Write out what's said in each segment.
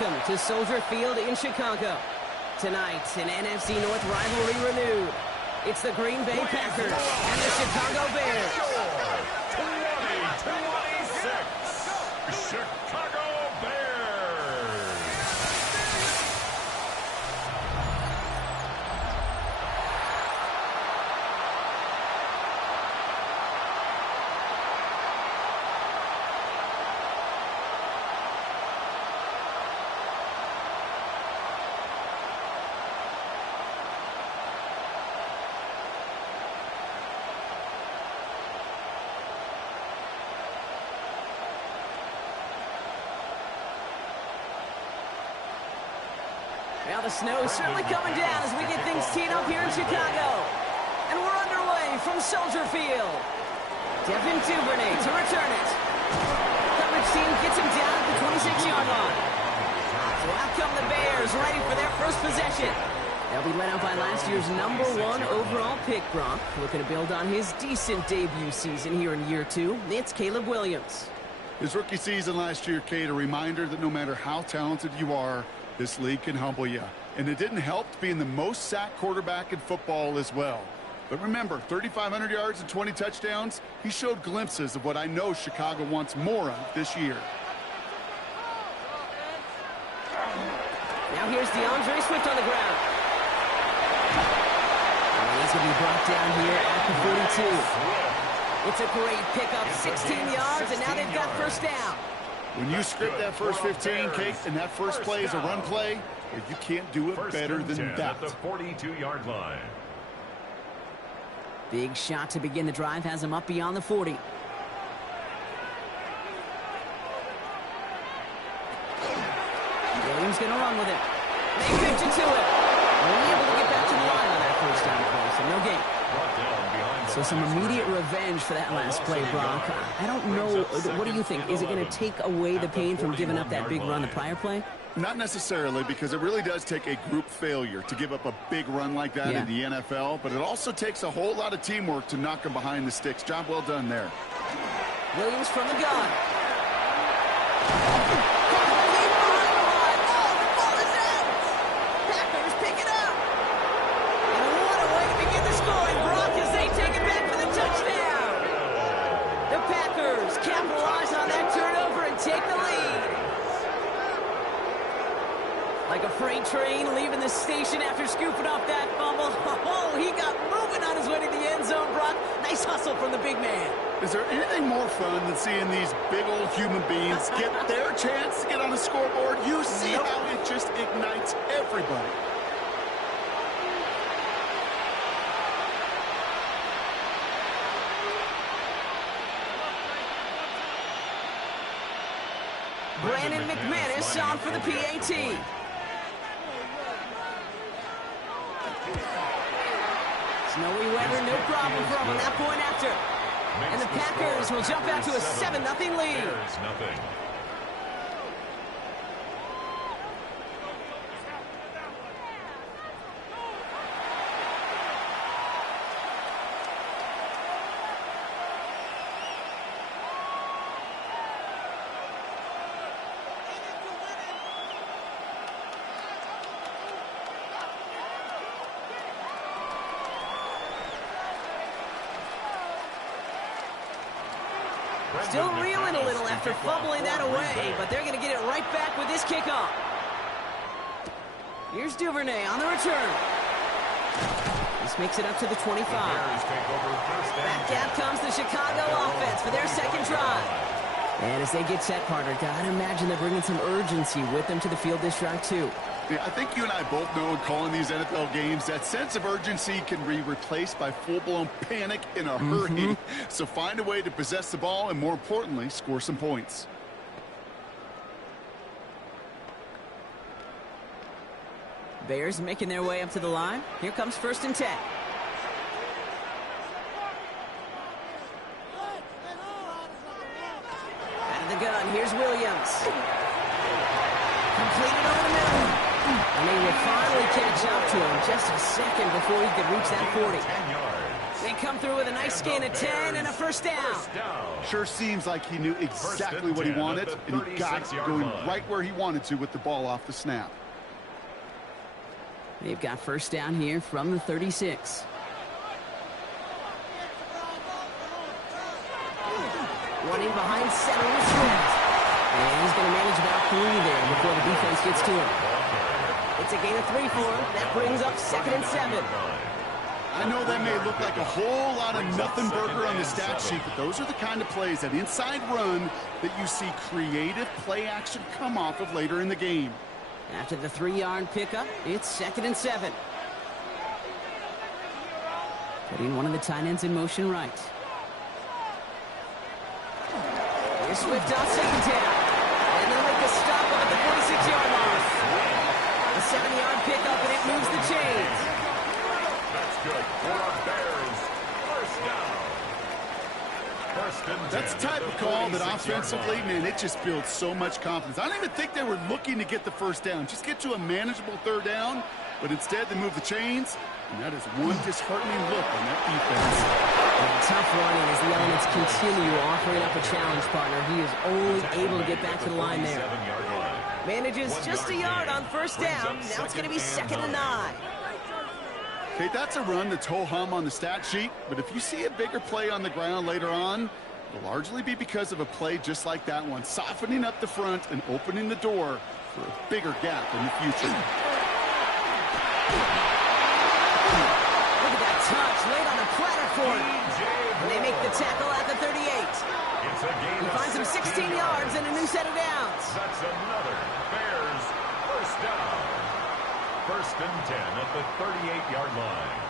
Welcome to Soldier Field in Chicago. Tonight, an NFC North rivalry renewed. It's the Green Bay Packers and the Chicago Bears. 2026 Chicago Bears. Well, the snow is certainly coming down as we get things teed up here in Chicago. And we're underway from Soldier Field. Devin Duvernay to return it. Coverage team gets him down at the 26-yard line. So out come the Bears, ready for their first possession. They'll be led out by last year's #1 overall pick, Brock. Looking to build on his decent debut season here in year 2. It's Caleb Williams. His rookie season last year, Kate, a reminder that no matter how talented you are, this league can humble you. And it didn't help being the most sacked quarterback in football as well. But remember, 3,500 yards and 20 touchdowns, he showed glimpses of what I know Chicago wants more of this year. Now here's DeAndre Swift on the ground. And he's going to be brought down here at the 42. It's a great pickup, 16 yards, and now they've got first down. When you script that first 15, Kate, and that first play is a run play, you can't do it better than that. At the 42-yard line. Big shot to begin the drive, has him up beyond the 40. Williams going to run with it. They pitch it to him. Only able to get back to the line on that first down play, so no gain. So some immediate revenge for that last play, Brock. I don't know. What do you think? Is it going to take away the pain from giving up that big run the prior play? Not necessarily, because it really does take a group failure to give up a big run like that in the NFL, but it also takes a whole lot of teamwork to knock them behind the sticks. Job well done there. Williams from the gun. Like a freight train leaving the station after scooping up that fumble. Oh, he got moving on his way to the end zone, Brock. Nice hustle from the big man. Is there anything more fun than seeing these big old human beings get their chance to get on the scoreboard? You see how it just ignites everybody. Brandon McManus on for the PAT. Snowy weather, no problem for him on that point after. And the Packers will jump out to a 7-0 lead. Still reeling a little after fumbling that away, but they're going to get it right back with this kickoff. Here's Duvernay on the return. This makes it up to the 25. Back out comes the Chicago offense for their second drive. And as they get set, Carter, gotta imagine they're bringing some urgency with them to the field this drive, too. I think you and I both know in calling these NFL games that sense of urgency can be replaced by full-blown panic in a hurry. So find a way to possess the ball and, more importantly, score some points. Bears making their way up to the line. Here comes 1st and 10. Out of the gun, here's Williams. Completed over the middle. And they will finally catch up to him just a second before he could reach that 40. 10 yards. They come through with a nice gain of 10 and a first down. Sure seems like he knew exactly what he wanted, and he got it going right where he wanted to with the ball off the snap. They've got first down here from the 36. Running behind center with Swift. And he's going to manage about 3 there before the defense gets to him. It's a gain of 3 for him. That brings up 2nd and 7. I know that may look like a whole lot of nothing burger on the stat sheet, but those are the kind of plays, that inside run, that you see creative play action come off of later in the game. After the 3-yard pickup, it's 2nd and 7. Putting one of the tight ends in motion right. Here's Swift on 2nd down. And they'll make the stop up at the 46-yard line. A 7-yard pickup, and it moves the chains. Good for our Bears. First down. That's the type of call that offensively, man, it just builds so much confidence. I don't even think they were looking to get the first down. Just get to a manageable 3rd down, but instead they move the chains, and that is one disheartening look on that defense. Tough running as the elements continue offering up a challenge, partner. He is only able to get back to the line there. Manages just a yard on first down. Now it's going to be 2nd and 9. Okay, that's a run that's ho-hum on the stat sheet, but if you see a bigger play on the ground later on, it'll largely be because of a play just like that one, softening up the front and opening the door for a bigger gap in the future. Look at that touch, laid on a platter for him. And they make the tackle at the 38. He finds him 16 yards and a new set of downs. That's another Bears first down. 1st and 10 at the 38-yard line.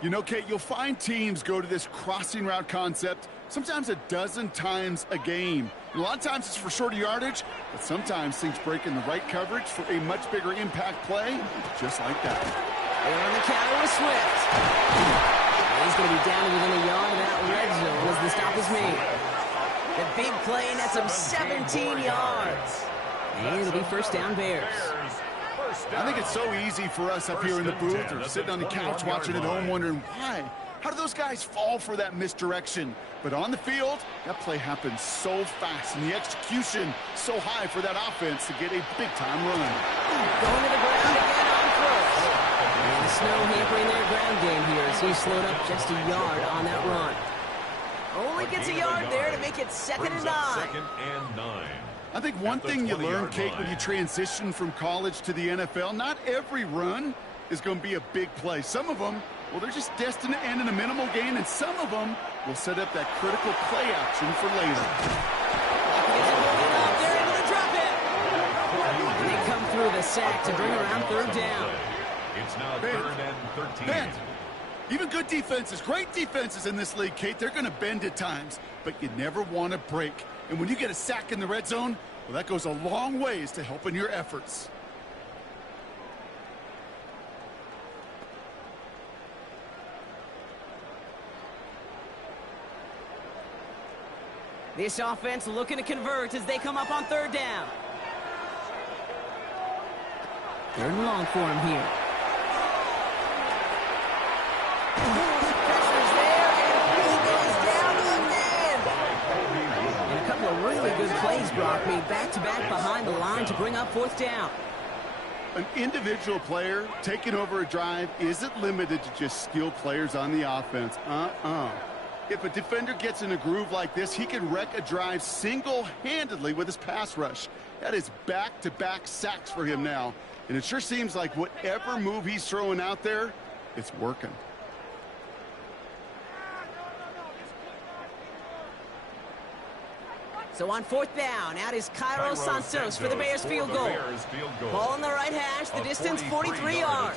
You know, Kate, you'll find teams go to this crossing route concept sometimes a dozen times a game. And a lot of times it's for shorter yardage, but sometimes things break in the right coverage for a much bigger impact play, just like that. They're on the counter with Swift. And he's going to be down to within a yard of that red zone as the stop is made. The big play, and that's him 17 yards. And it'll be first down Bears. I think it's so easy for us up here in the booth or sitting on the couch watching at home wondering why. How do those guys fall for that misdirection? But on the field, that play happens so fast, and the execution so high for that offense to get a big-time run. Going to the ground again on first. And the snow hampering their ground game here as he slowed up just a yard on that run. Only gets a yard there to make it 2nd and 9. 2nd and 9. I think one thing you learn, Kate, when you transition from college to the NFL, not every run is going to be a big play. Some of them, well, they're just destined to end in a minimal gain, and some of them will set up that critical play action for later. They're able to drop it. And they come through the sack to bring around 3rd down. It's now 3rd and 13. Ben, even good defenses, great defenses in this league, Kate, they're going to bend at times, but you never want to break. And when you get a sack in the red zone, well, that goes a long ways to helping your efforts. This offense looking to convert as they come up on 3rd down. 3rd and long for him here. Pressure's there, and he goes down again. And a couple of really good plays, Brock, made back-to-back behind the line to bring up 4th down. An individual player taking over a drive isn't limited to just skilled players on the offense. If a defender gets in a groove like this, he can wreck a drive single-handedly with his pass rush. That is back-to-back sacks for him now. And it sure seems like whatever move he's throwing out there, it's working. So on 4th down, out is Cairo Santos for the Bears field goal. Ball on the right hash, the distance 43 yards.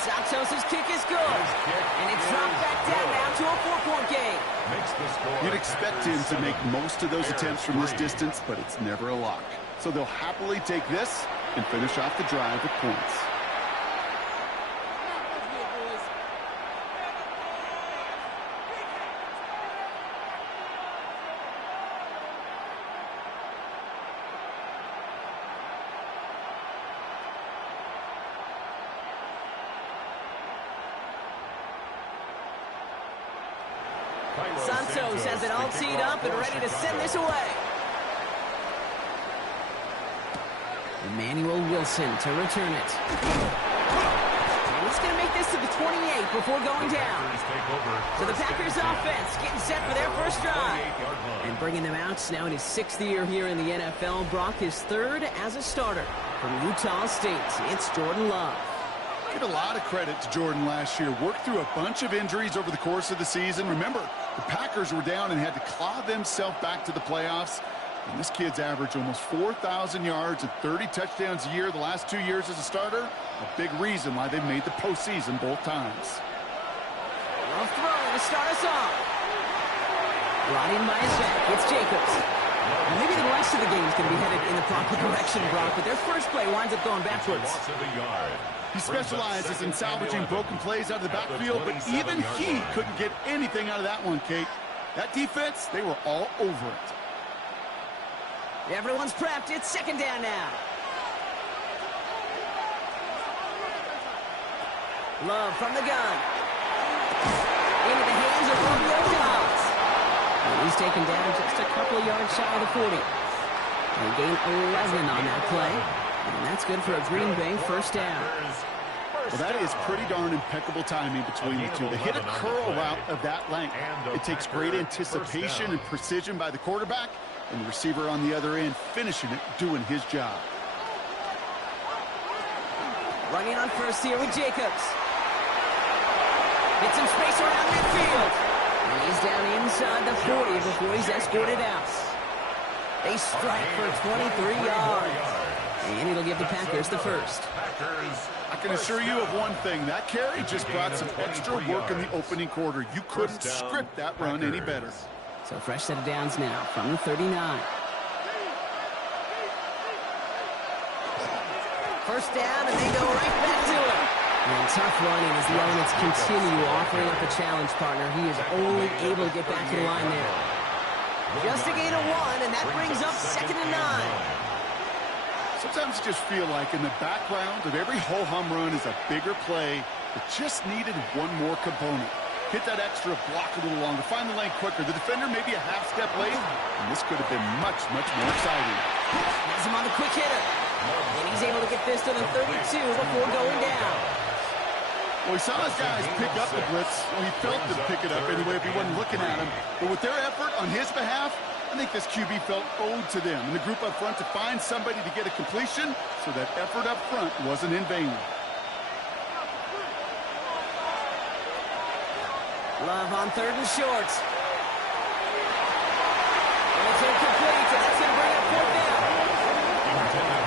Santos' kick is good. And it's dropped back down now to a 4-point game. You'd expect him to make most of those attempts from this distance, but it's never a lock. So they'll happily take this and finish off the drive with points. Santos has it all teed up and ready to send this away. Emmanuel Wilson to return it. And he's going to make this to the 28 before going down. So the Packers offense getting set for their first drive. And bringing them out now in his 6th year here in the NFL. Brock his 3rd as a starter from Utah State. It's Jordan Love. Give a lot of credit to Jordan last year. Worked through a bunch of injuries over the course of the season. Remember, the Packers were down and had to claw themselves back to the playoffs. And this kid's averaged almost 4,000 yards and 30 touchdowns a year the last 2 years as a starter. A big reason why they've made the postseason both times. Love throwing to start us off. Brought in by his back. It's Jacobs. And maybe the rest of the game is going to be headed in the proper direction, Brock, but their first play winds up going backwards. He specializes in salvaging broken plays out of the backfield, but even he couldn't get anything out of that one, Kate. That defense, they were all over it. Everyone's prepped. It's 2nd down now. Love from the gun. Into the hands of Romeo Dobbs. And he's taken down just a couple of yards shy of the 40. They gain 11 on that play. And that's good for a Green Bay first down. Well, that is pretty darn impeccable timing between the two. They hit a curl route of that length. It takes great anticipation and precision by the quarterback, and the receiver on the other end finishing it, doing his job. Running on first here with Jacobs. Get some space around midfield. And he's down inside the 40 before he's escorted out. They strike for 23 yards. And it'll give the Packers the first. I can assure you of one thing. That carry just brought some extra work in the opening quarter. You couldn't script that run any better. So fresh set of downs now from the 39. First down, and they go right back to it. And tough running as the elements continue offering up a challenge, partner. He is only able to get back to the line there. Just a gain of 1, and that brings up 2nd and 9. Sometimes you just feel like in the background of every ho-hum run is a bigger play that just needed one more component. Hit that extra block a little longer, find the lane quicker. The defender maybe a half step late, and this could have been much, much more exciting. Has him on the quick hitter. And he's able to get this to the 32 before going down. Well, he saw his guys pick up the blitz. Well, he felt them pick it up anyway if he wasn't looking at him. But with their effort on his behalf, I think this QB felt owed to them and the group up front to find somebody to get a completion, so that effort up front wasn't in vain. Love on 3rd and short. And it's incomplete, and that's going to bring up 4th down.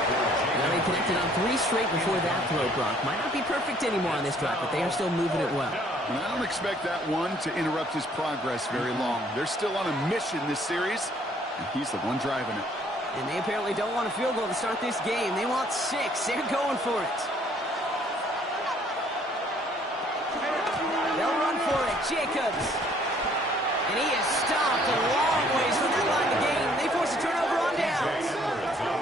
Now they connected on 3 straight before that throw, Brock. Might not be perfect anymore on this drive, but they are still moving it well. And I don't expect that one to interrupt his progress very long. They're still on a mission this series, and he's the one driving it. And they apparently don't want a field goal to start this game. They want 6. They're going for it. They'll run for it. Jacobs. And he is stopped a long ways from that line of the game. They force a turnover on downs.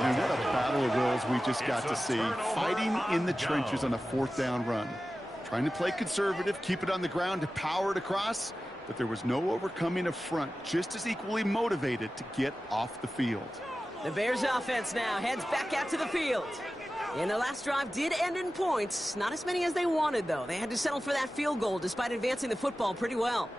And what a battle of wills we just got to see. Fighting in the trenches on a 4th down run. Trying to play conservative, keep it on the ground to power it across, but there was no overcoming a front just as equally motivated to get off the field. The Bears offense now heads back out to the field. And the last drive did end in points. Not as many as they wanted, though. They had to settle for that field goal despite advancing the football pretty well.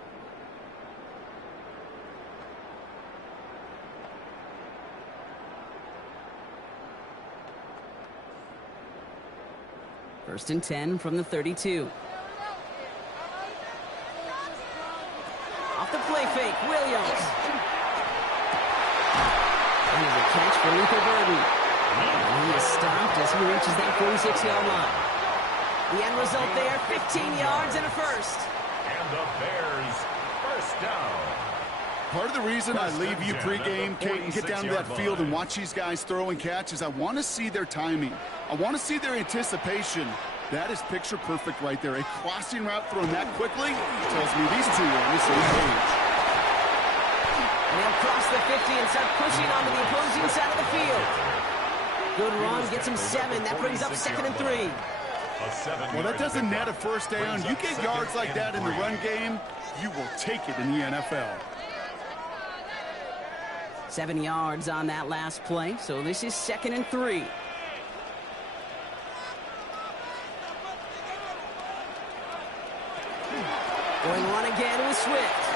First and 10 from the 32. Off the play fake, Williams. And there's a catch for Luther Burden. And he is stopped as he reaches that 46-yard line. The end result there, 15 yards and a first. And the Bears first down. Part of the reason I leave you pregame, Kate, and get down to that field and watch these guys throw and catch is I want to see their timing. I want to see their anticipation. That is picture perfect right there. A crossing route thrown that quickly tells me these two are on the same page. And they'll cross the 50 and start pushing onto the opposing side of the field. Good run, gets him 7. That brings up 2nd and 3. A 7-yard Well, that doesn't net a pickup. first down. Brings You up get second yards like and that in the 3. run game, you will take it in the NFL. 7 yards on that last play, so this is 2nd and 3. Going on again with Swift.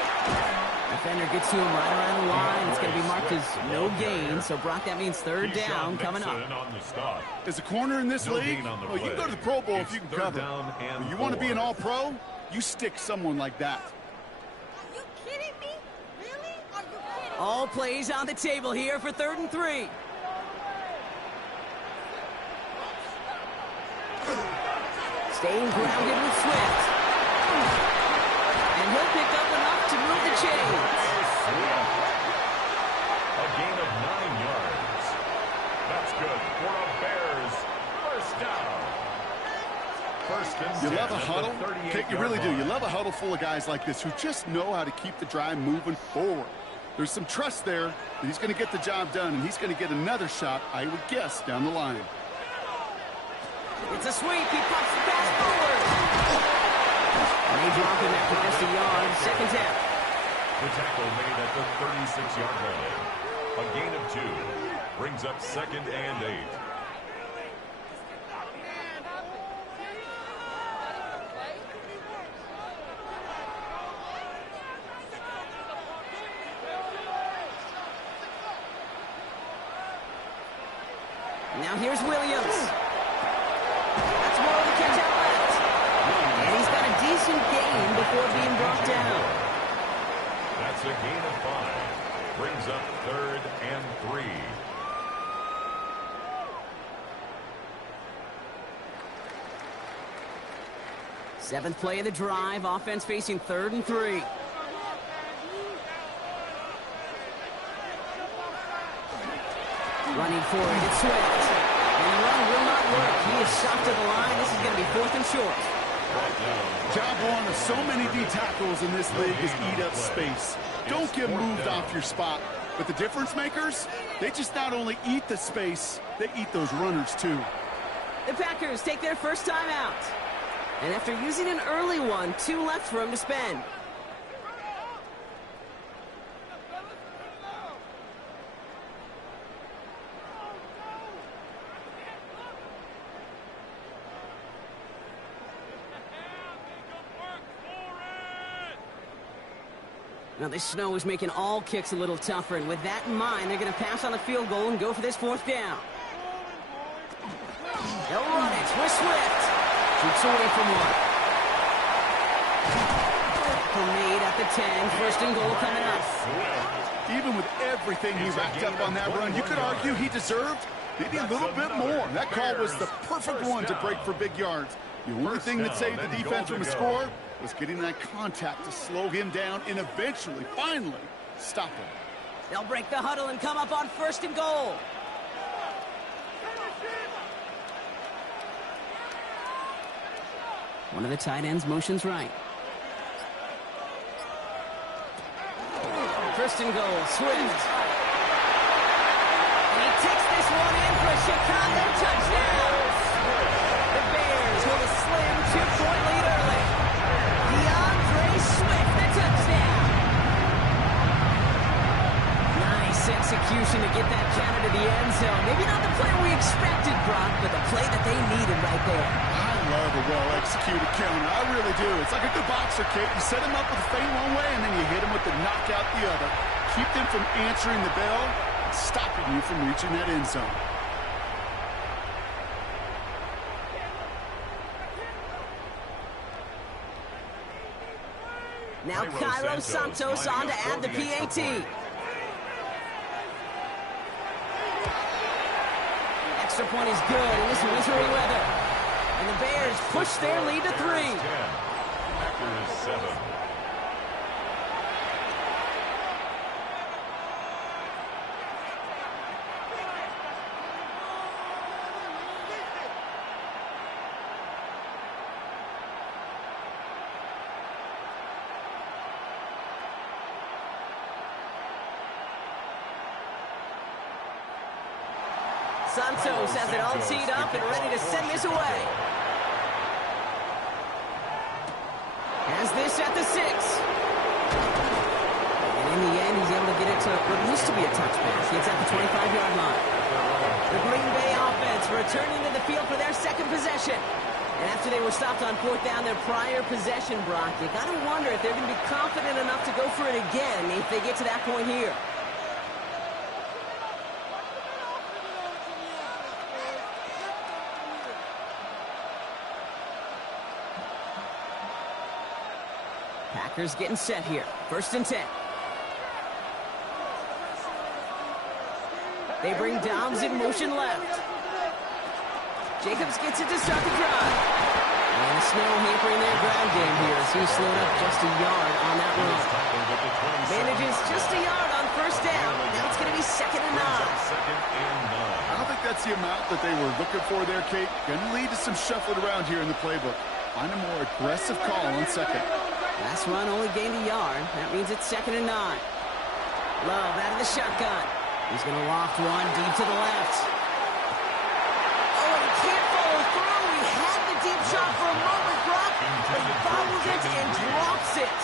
Defender gets to him right around the line. It's going to be marked as no gain. So, Brock, that means 3rd down coming up. On the stop. As a corner in this No league, gain on the well, you play. can go to the Pro Bowl It's if you can 3rd cover. down and When you want to be an 4. all-pro, you stick someone like that. Are you kidding me? Really? Are you kidding? All plays on the table here for 3rd and 3. Staying grounded with Swift. And he'll pick up enough to move the chains. A gain of 9 yards. That's good for a Bears first down. First and You 10 love a at the huddle? 38-yard Kate, you really do. line. You love a huddle full of guys like this who just know how to keep the drive moving forward. There's some trust there that he's going to get the job done, and he's going to get another shot, I would guess, down the line. It's a sweep. He pops the pass forward. And they drop him after just a yard. 2nd down. The tackle made at the 36-yard line. A gain of 2. Brings up 2nd and 8. Now here's Williams. That's more of a catch out left. And he's got a decent gain before being brought down. That's a gain of 5. Brings up 3rd and 3. Seventh play of the drive. Offense facing 3rd and 3. Running for it. It's Swift. And the run will not work. He is shot to the line. This is going to be 4th and short. Job one of so many D tackles in this league is eat up space. Don't get moved off your spot. But the difference makers, they just not only eat the space, they eat those runners too. The Packers take their first time out. And after using an early one, 2 left for him to spend. Now, this snow is making all kicks a little tougher, and with that in mind, they're going to pass on the field goal and go for this 4th down. They'll run it with Swift. Shoots away from one. Tackle made at the 10. 1st and goal coming up. Even with everything he racked up on that run, you could argue he deserved maybe a little bit more. That call was the perfect one to break for big yards. The only thing that saved the defense from a score was getting that contact to slow him down and eventually, finally, stop him. They'll break the huddle and come up on 1st and goal. One of the tight ends motions right. 1st and goal, Swift. And he takes this one in for a Chicago touchdown. The Bears hold a slim 2-point lead early. Swift, the touchdown. Nice execution to get that counter to the end zone. Maybe not the play we expected, Brock, but the play that they needed right there. I love a well-executed counter. I really do. It's like a good boxer, Kate. You set him up with a feint one way, and then you hit him with the knockout the other. Keep them from answering the bell and stopping you from reaching that end zone. Now Cairo Santos on to add the PAT. Extra point is good in this wintry weather. And the Bears push their lead to 3. Packers 7. Santos has it all teed up and ready to send this away. Has this at the 6. And in the end, he's able to get it to what used to be a touchback. It's at the 25-yard line. The Green Bay offense returning to the field for their second possession. And after they were stopped on 4th down, their prior possession, Brock, you got to wonder if they're going to be confident enough to go for it again if they get to that point here. Packers getting set here. 1st and 10. They bring Dobbs in motion left. Jacobs gets it to start the drive. And Snow hampering their ground game here as he's slowed up just a yard on that run. Manages just a yard on 1st down. Now it's going to be 2nd and 9. I don't think that's the amount that they were looking for there, Kate. Going to lead to some shuffling around here in the playbook. Find a more aggressive call on 2nd. Last run only gained a yard. That means it's 2nd and 9. Love out of the shotgun. He's going to loft one deep to the left. Oh, and he can't follow through. He had the deep shot for a moment, Brock, but he bobbles it and drops it.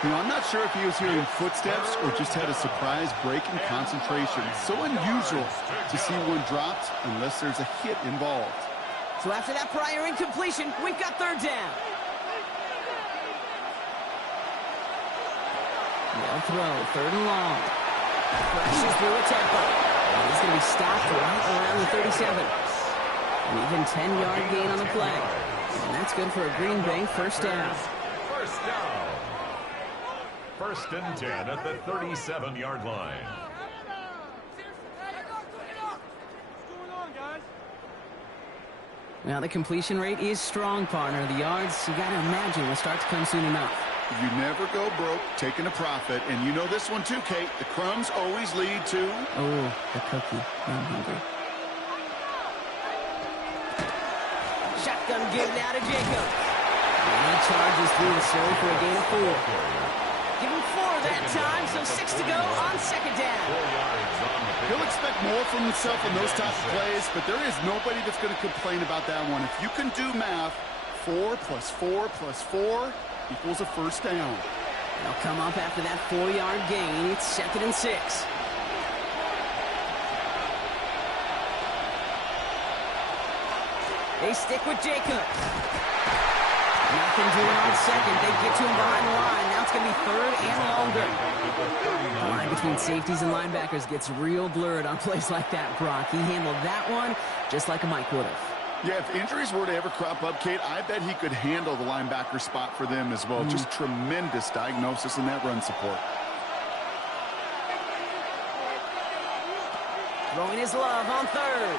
You know, I'm not sure if he was hearing footsteps or just had a surprise break in concentration. It's so unusual to see one dropped unless there's a hit involved. So after that prior incompletion, we've got 3rd down. No throw, 3rd and long. Crashes through a tempo. And he's going to be stopped right around the 37. An even 10-yard gain on the play. And that's good for a Green Bay 1st down. 1st down. 1st and 10 at the 37-yard line. Now the completion rate is strong, partner. The yards, you got to imagine, will start to come soon enough. You never go broke taking a profit, and you know this one too, Kate. The crumbs always lead to... Oh, the cookie. I'm hungry. Shotgun give now to Jacobs. And he charges through the slow for a gain of 4. Give him 4 that time, so 6 to go on 2nd down. He'll expect more from himself in those types of plays, but there is nobody that's going to complain about that one. If you can do math, 4 plus 4 plus 4... equals a 1st down. They'll come up after that 4-yard gain. It's 2nd and 6. They stick with Jacobs. Nothing doing on 2nd. They get to him behind the line. Now it's going to be 3rd and longer. The line between safeties and linebackers gets real blurred on plays like that, Brock. He handled that one just like a Mike would have. Yeah, if injuries were to ever crop up, Kate, I bet he could handle the linebacker spot for them as well. Just tremendous diagnosis in that run support. Throwing his love on 3rd.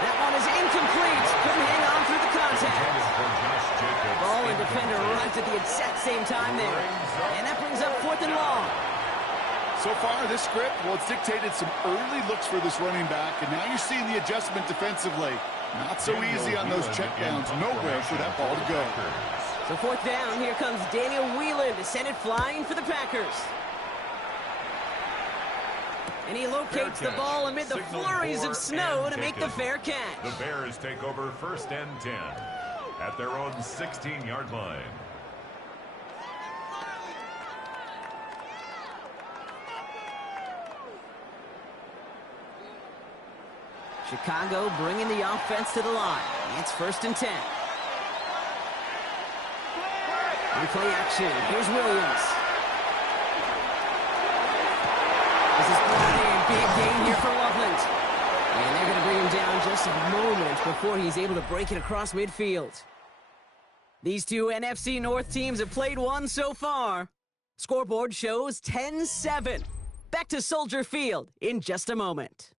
That one is incomplete. Couldn't hang on through the contact. Ball and defender arrives at the exact same time there. And that brings up 4th and long. So far, this script, well, it's dictated some early looks for this running back, and now you're seeing the adjustment defensively. Not so easy on those checkdowns. Nowhere for that ball to go. So 4th down, here comes Daniel Whelan to send it flying for the Packers. And he locates the ball amid the flurries of snow to make the fair catch. The Bears take over 1st and 10 at their own 16-yard line. Chicago bringing the offense to the line. It's 1st and 10. On play action, here's Williams. This is brought in. Big gain here for Loveland. And they're going to bring him down just a moment before he's able to break it across midfield. These two NFC North teams have played one so far. Scoreboard shows 10-7. Back to Soldier Field in just a moment.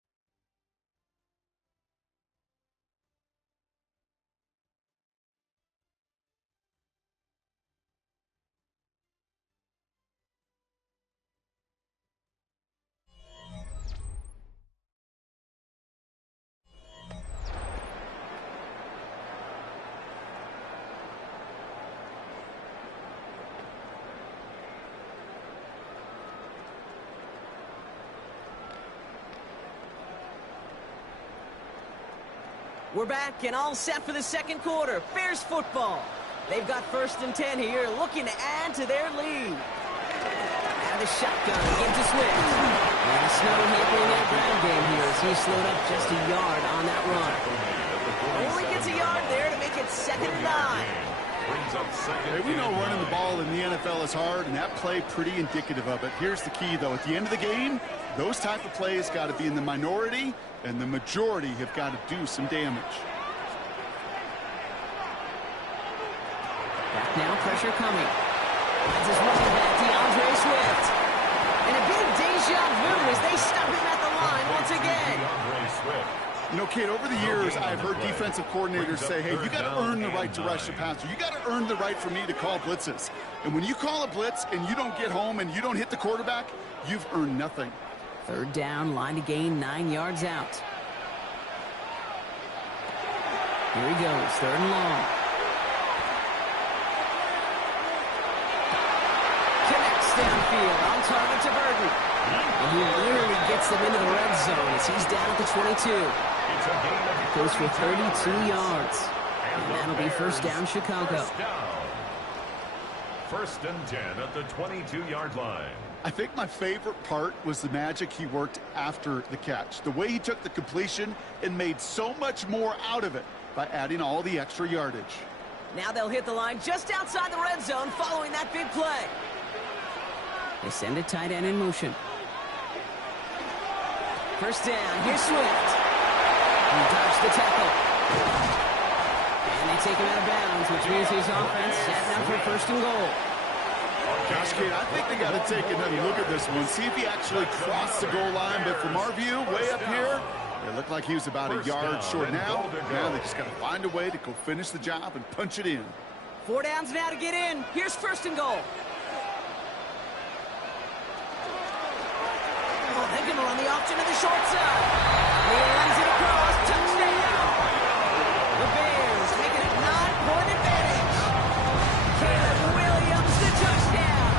We're back and all set for the second quarter. Bears football. They've got 1st and 10 here, looking to add to their lead. Out of the shotgun, again to Swift. And Snow handling that ground game here as he slowed up just a yard on that run. Only gets a yard there to make it 2nd and 9. Hey, we know running the ball in the NFL is hard, and that play pretty indicative of it. Here's the key, though. At the end of the game, those type of plays got to be in the minority, and the majority have got to do some damage. Back now, pressure coming. Finds his running back, DeAndre Swift. And a bit of deja vu as they stop him at the line once again. You know, Kate, over the years, I've heard defensive coordinators say, hey, you got to earn the right to rush the passer. You got to earn the right for me to call blitzes. And when you call a blitz and you don't get home and you don't hit the quarterback, you've earned nothing. 3rd down, line to gain 9 yards out. Here he goes, 3rd and long. Connects downfield, on target to Burton. And he literally gets them into the red zone as he's down at the 22. Goes for 32 yards. And that'll be 1st down, Chicago. 1st and 10 at the 22-yard line. I think my favorite part was the magic he worked after the catch. The way he took the completion and made so much more out of it by adding all the extra yardage. Now they'll hit the line just outside the red zone following that big play. They send a tight end in motion. 1st down, here's Swift. He dodged the tackle. And they take him out of bounds, which means his offense setting up for 1st and goal. Gosh, Kate, I think they got to take another look at this one, see if he actually crossed the goal line. But from our view, way up here, it looked like he was about a yard short now. Now they just got to find a way to go finish the job and punch it in. 4 downs now to get in. Here's 1st and goal. Oh, they're going to run the option to the short side. He runs it across. Touchdown. The Bears make it a 9-point advantage. Caleb Williams, the touchdown.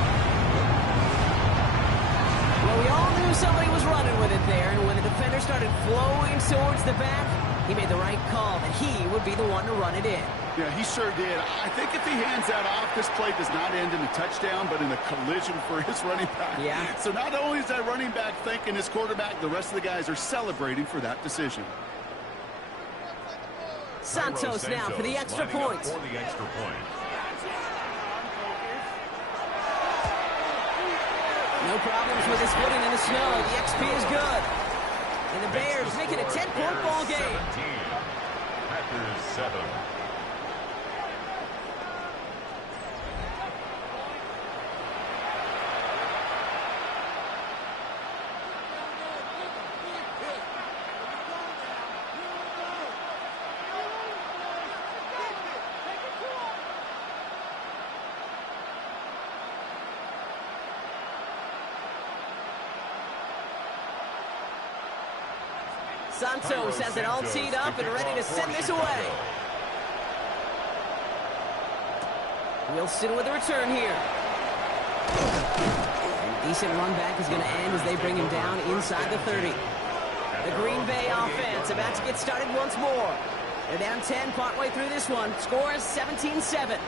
Well, we all knew somebody was running with it there, and when the defender started flowing towards the back, he made the right call that he would be the one to run it in. Yeah, he sure did. I think if he hands that off, this play does not end in a touchdown, but in a collision for his running back. Yeah. So not only is that running back thanking his quarterback, the rest of the guys are celebrating for that decision. Santos now for the extra point. No problems with his footing in the snow. The XP is good. And the Bears make it a 10-point ball game. Packers 7. Santos has it all teed up and ready to send this away. Wilson with a return here. And decent run back is going to end as they bring him down inside the 30. The Green Bay offense about to get started once more. They're down 10 partway through this one. Score is 17-7.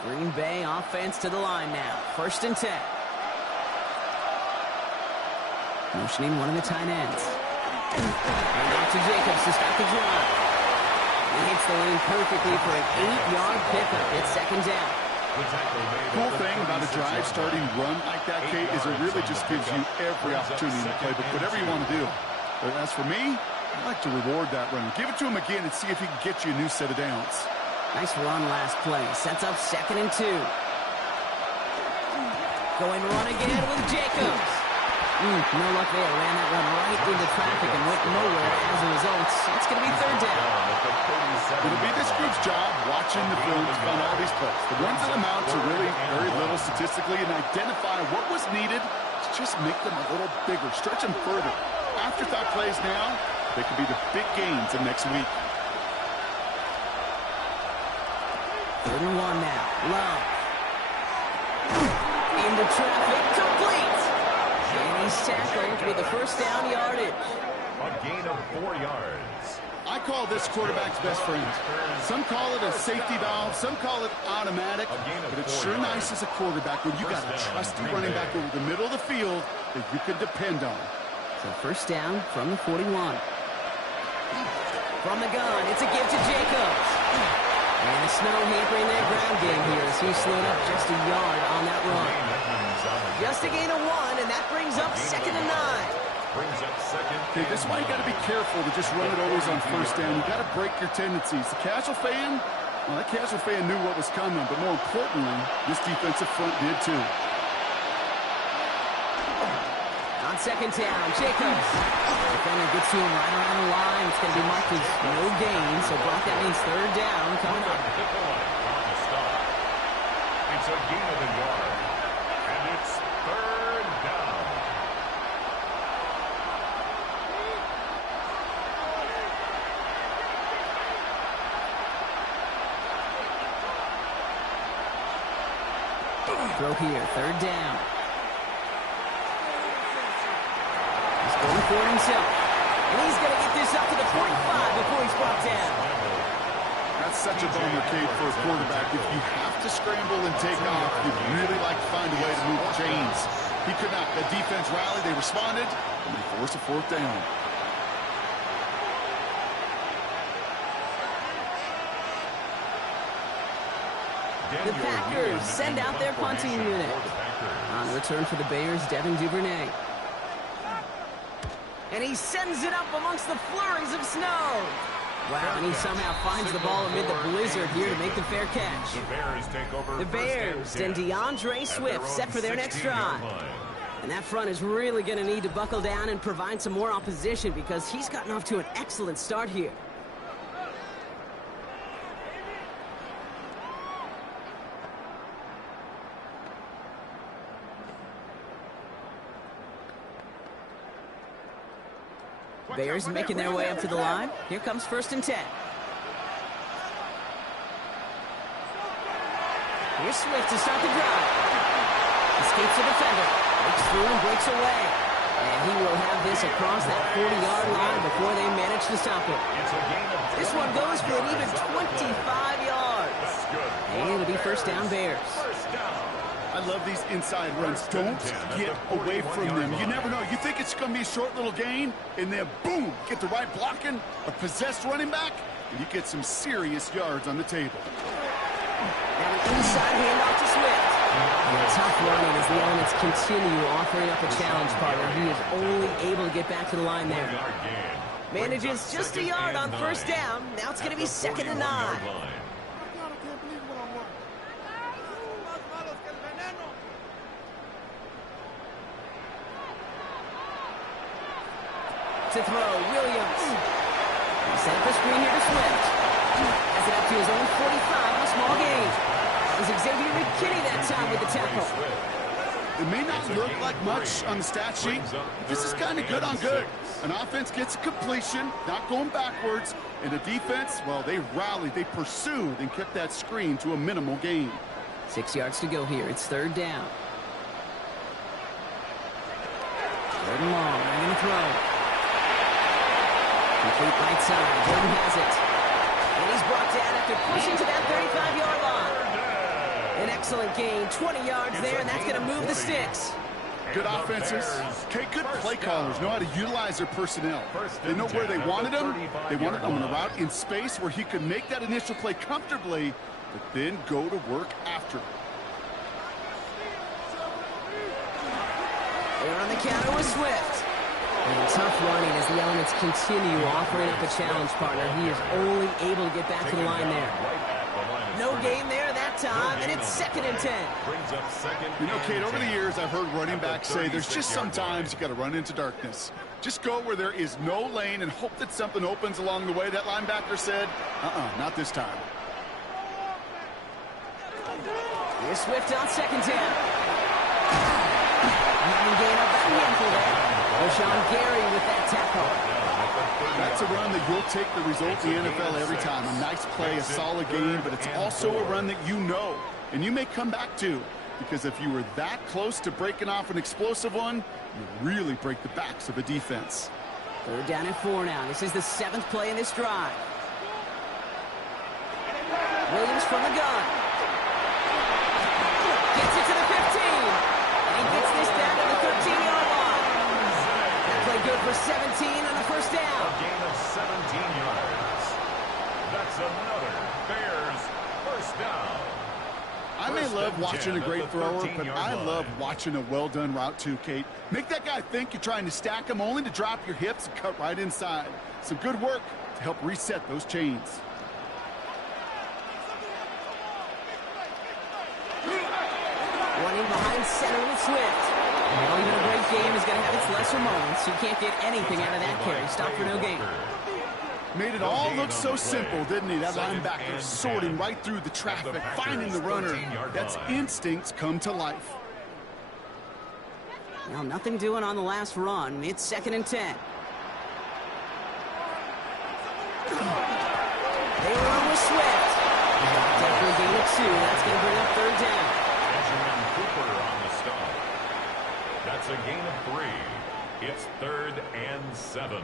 Green Bay offense to the line now. 1st and 10. Motioning one of the tight ends. And out to Jacobs to start the drive. He hits the lane perfectly for an 8-yard pickup. It's 2nd down. Cool thing about a drive starting run like that, Kate, is it really just gives you every opportunity in the playbook, whatever you want to do. But as for me, I like to reward that run. Give it to him again and see if he can get you a new set of downs. Nice run last play. Sets up 2nd and 2. Going run again with Jacobs. No luck there. Ran that run right into traffic and went nowhere as a result. It's going to be 3rd down. It'll be this group's job watching the film to find all these plays. The ones that amount to really very little statistically and identify what was needed to just make them a little bigger, stretch them further. Afterthought plays now, They could be the big gains of next week. 3rd and 1 now. Love. Into traffic. Complete. And he's tackled with a 1st down yardage. A gain of 4 yards. I call this quarterback's best friend. Some call it a safety valve, some call it automatic, but it's sure nice as a quarterback when you got a trusty running back over the middle of the field that you can depend on. So 1st down from the 41. From the gun, it's a give to Jacobs. And Snow hampering that ground game here as he slowed up just a yard on that run. Just a gain of 1, and that brings up 2nd and 9. Okay, this is why you got to be careful to just run it always on 1st down. You got to break your tendencies. The casual fan, well, that casual fan knew what was coming, but more importantly, this defensive front did too. On 2nd down, Jacobs. Defender gets to him right around the line. It's going to be marked as no gain, so Brock, that means 3rd down coming up. It's a gain of a yard, and it's 3rd down. Throw here, 3rd down. He's going for it himself. And he's going to get this up to the 45 before he's brought down. That's such a bummer, Kate, for a quarterback. If you have to scramble and take off, you'd really like to find a way to move the chains. He could not. The defense rallied, they responded, and they forced a 4th down. The Packers send out their punting unit. On return for the Bears, Devin Duvernay. And he sends it up amongst the flurries of snow. Wow, and he somehow finds the ball amid the blizzard here to make the fair catch. The Bears take over. The Bears and DeAndre Swift set for their next drive. And that front is really going to need to buckle down and provide some more opposition because he's gotten off to an excellent start here. Bears making their way up to the line. Here comes 1st and 10. Here's Swift to start the drive. Escapes the defender. Breaks through and breaks away. And he will have this across that 40-yard line before they manage to stop him. This one goes for an even 25 yards. And it'll be 1st down Bears. I love these inside runs. Don't get away from them. You never know. You think it's going to be a short little gain, and then boom, get the right blocking, a possessed running back, and you get some serious yards on the table. Now an inside handoff to Swift. And tough running as the elements continue offering up a challenge partner. He is only able to get back to the line there. Manages just a yard on 1st down. Now it's going to be 2nd and 9. To throw, Williams. He set up a screen here to Swift. Has it up to his own 45 on a small gain. Is Xavier McKinney that time with the tackle. It may not look like much on the stat sheet. This is kind of good on good. An offense gets a completion, not going backwards, and the defense, well, they rallied, they pursued, and kept that screen to a minimal gain. 6 yards to go here. It's 3rd down. 3rd and long. They're going to throw. Complete right side. Jordan has it. And he's brought down after pushing to that 35-yard line. An excellent gain. 20 yards there, and that's going to move the sticks. Good offenses. Okay, good play callers know how to utilize their personnel. They know where they wanted him. They wanted him on a route in space where he could make that initial play comfortably, but then go to work after. They're on the counter with Swift. And tough running as the elements continue offering up a challenge partner. He is only able to get back to the line there. No gain there that time, and it's 2nd and 10. You know, Kate, over the years, I've heard running backs say there's just sometimes you got to run into darkness. Just go where there is no lane and hope that something opens along the way. That linebacker said, not this time. Here's Swift on 2nd down. And gain up that handful there. Rashawn Gary with that tackle. That's a run that you'll take the result in the NFL every time. A nice play, a solid game, but it's also a run that you know and you may come back to, because if you were that close to breaking off an explosive one, you really break the backs of a defense. 3rd down and 4 now. This is the 7th play in this drive. Williams from the gun. Gets it to the 15. And he gets this down to the 13-yard line. That play good for 17 on the 1st down. A gain of 17 yards. That's another Bears 1st down. I may love watching a great thrower, but I love watching a well-done route too, Kate. Make that guy think you're trying to stack him, only to drop your hips and cut right inside. Some good work to help reset those chains. Running behind center with Swift. Well, even a great game is going to have its lesser moments. You can't get anything out of that carry. Stop for no gain. Made it all look so simple, didn't he? That linebacker sorting right through the traffic, finding the runner. That's instincts come to life. Well, nothing doing on the last run. It's 2nd and 10. They run with Swift. Definitely gain of 2. That's going to bring up 3rd down. Benjamin Cooper on the stop. That's a gain of 3. It's 3rd and 7.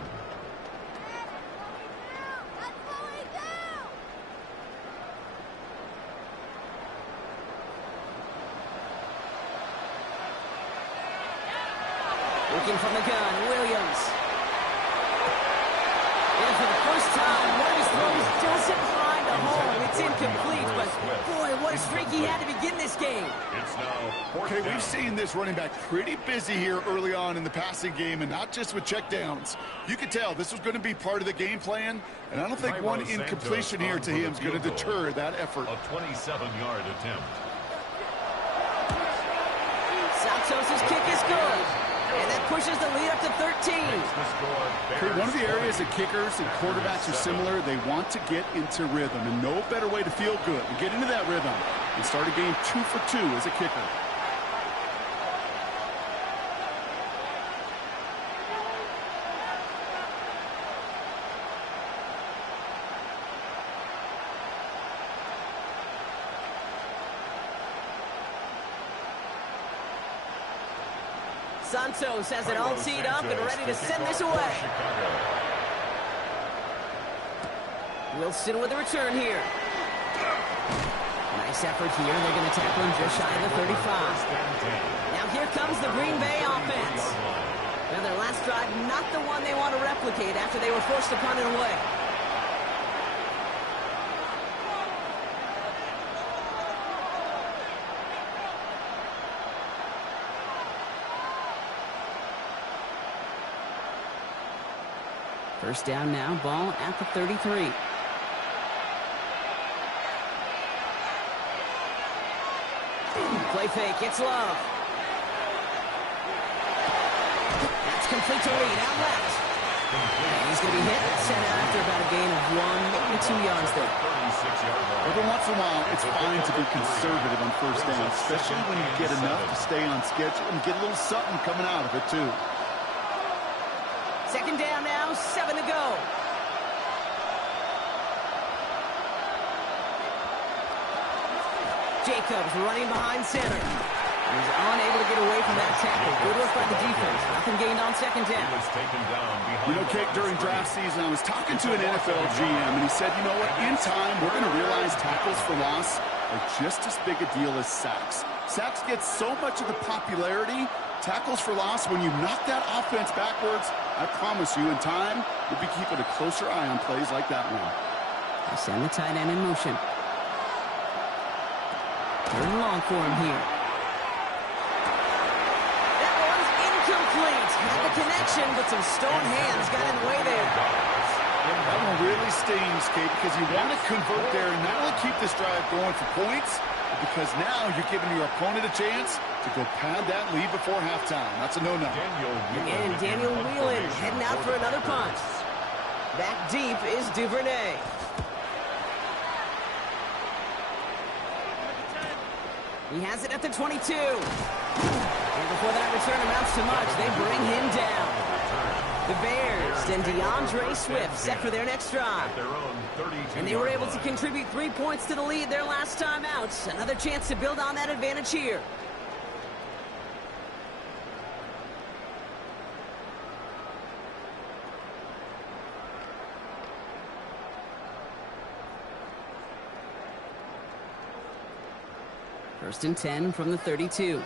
Looking from the gun, Williams. And for the first time, one of his throws doesn't find a home. It's incomplete, but boy, what a streak he had to begin this game. It's now Okay, we've seen this running back pretty busy here early on in the passing game, and not just with checkdowns. You could tell this was going to be part of the game plan, and I don't think one incompletion here to him is going to deter that effort. A 27-yard attempt. Santos' kick is good. And that pushes the lead up to 13. Okay, one of the areas that kickers and quarterbacks are similar, they want to get into rhythm, and no better way to feel good and get into that rhythm and start a game 2 for 2 as a kicker. Santos has it all teed up and ready to send this away. Wilson with a return here. Nice effort here. They're going to tackle him just shy of the 35. Now here comes the Green Bay offense. Now their last drive, not the one they want to replicate after they were forced to punt it away. First down now, ball at the 33. Play fake, it's Love. That's complete to Reed, out left. And he's going to be hit, sent out after about a gain of 1 to 2 yards there. Every once in a while, it's fine to be conservative on first down, especially when you get enough to stay on schedule and get a little something coming out of it, too. 2nd down now, 7 to go. Jacobs running behind center. He's unable to get away from that tackle. Good work by the defense. Nothing gained on 2nd down. You know, Kate, during draft season, I was talking to an NFL GM, and he said, you know what, in time, we're going to realize tackles for loss are just as big a deal as sacks. Sacks get so much of the popularity. Tackles for loss, when you knock that offense backwards, I promise you, in time, you'll be keeping a closer eye on plays like that one. They send the tight end in motion. 3rd and long for him here. That one's incomplete. Had the connection, but some stone hands got in the way there. That one really stings, Kate, because you want to convert there and not only keep this drive going for points, but because now you're giving your opponent a chance to go pad that lead before halftime. That's a no-no. Again, Daniel Whelan heading out for another punt. Back deep is Duvernay. He has it at the 22. And before that return amounts to much, they bring him down. The Bears and DeAndre Swift set for their next drive. At their own 32-yard And they were able to line. contribute 3 points to the lead their last time out. Another chance to build on that advantage here. First and 10 from the 32.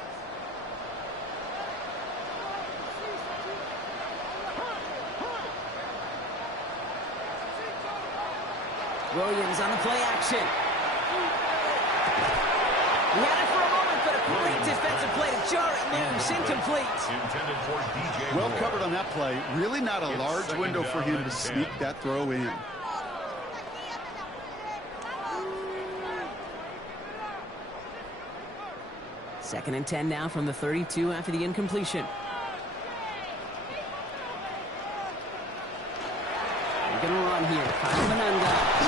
Williams on the play action. He had it for a moment, but a great defensive play to jar it loose. Incomplete. Intended for DJ Well Moore. covered on that play. Really not a It's large second window for down him and to 10. sneak that throw in. Second and 10 now from the 32 after the incompletion. We're going to run here. Kyle Manunga.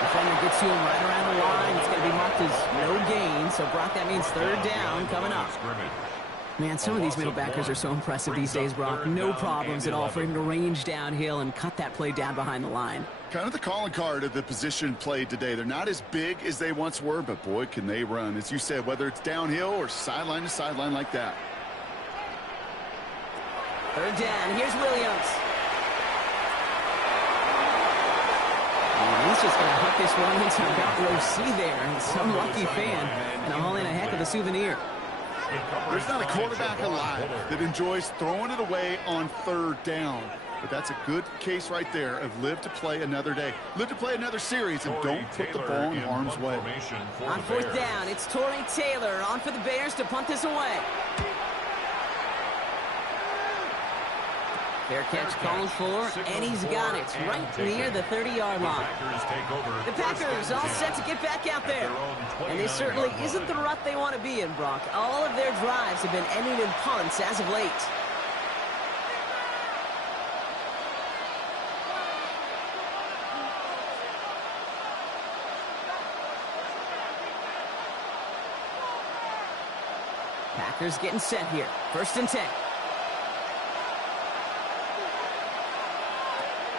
Defender gets to him right around the line. It's going to be marked as no gain. So, Brock, that means third down coming up. Scrimmage. Man, some of these middle backers are so impressive these days, Brock. No problems at all for him to range downhill and cut that play down behind the line. Kind of the calling card of the position played today. They're not as big as they once were, but boy, can they run. As you said, whether it's downhill or sideline to sideline like that. Third down. Here's Williams. And he's just going to hook this one into about row C there. And some lucky fan. And I'm hauling a heck of a souvenir. There's not a quarterback alive that enjoys throwing it away on third down. But that's a good case right there of live to play another day. Live to play another series and don't put the ball in harm's way. On fourth down, it's Torrey Taylor on for the Bears to punt this away. Fair catch called for, and he's got it right near the 30-yard line. The Packers all set to get back out there. And this certainly isn't the rut they want to be in, Brock. All of their drives have been ending in punts as of late. Packers getting set here. First and 10.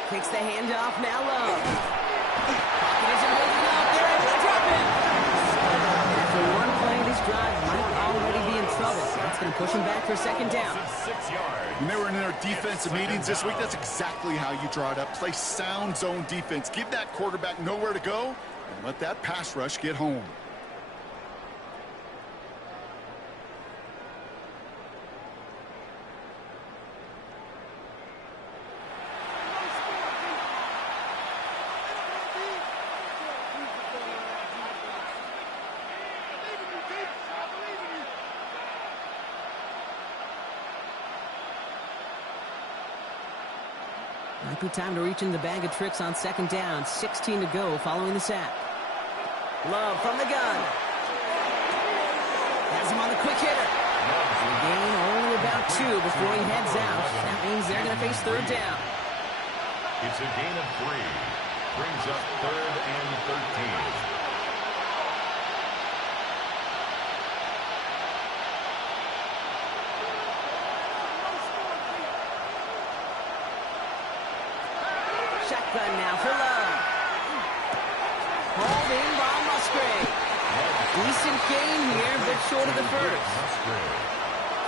Takes the handoff, now Love. Pocket isn't holding up, they're able to drop him. And after one play, this drive might already be in trouble. That's going to push him back for second down. 6 yards. When they were in their defensive meetings this week, that's exactly how you draw it up. Play sound zone defense. Give that quarterback nowhere to go and let that pass rush get home. Might be time to reach in the bag of tricks on second down. 16 to go following the sack. Love from the gun. Has him on the quick hitter. A gain only about 2 before he heads out. That means they're going to face third down. It's a gain of 3. Brings up 3rd and 13. Shotgun now for Love. Hauled in by Musgrave. Decent gain here, but short of the first.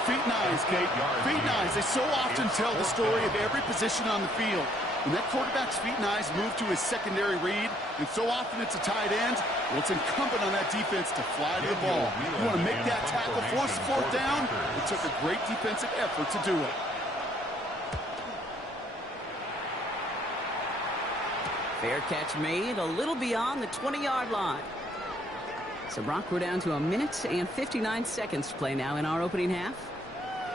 Feet nice, Kate. Feet nice. They so often tell the story of every position on the field. When that quarterback's feet nice move to his secondary read, and so often it's a tight end, well, it's incumbent on that defense to fly to the ball. You want to make that tackle, force the fourth down? It took a great defensive effort to do it. Fair catch made a little beyond the 20-yard line. So Brock, we're down to 1 minute and 59 seconds to play now in our opening half.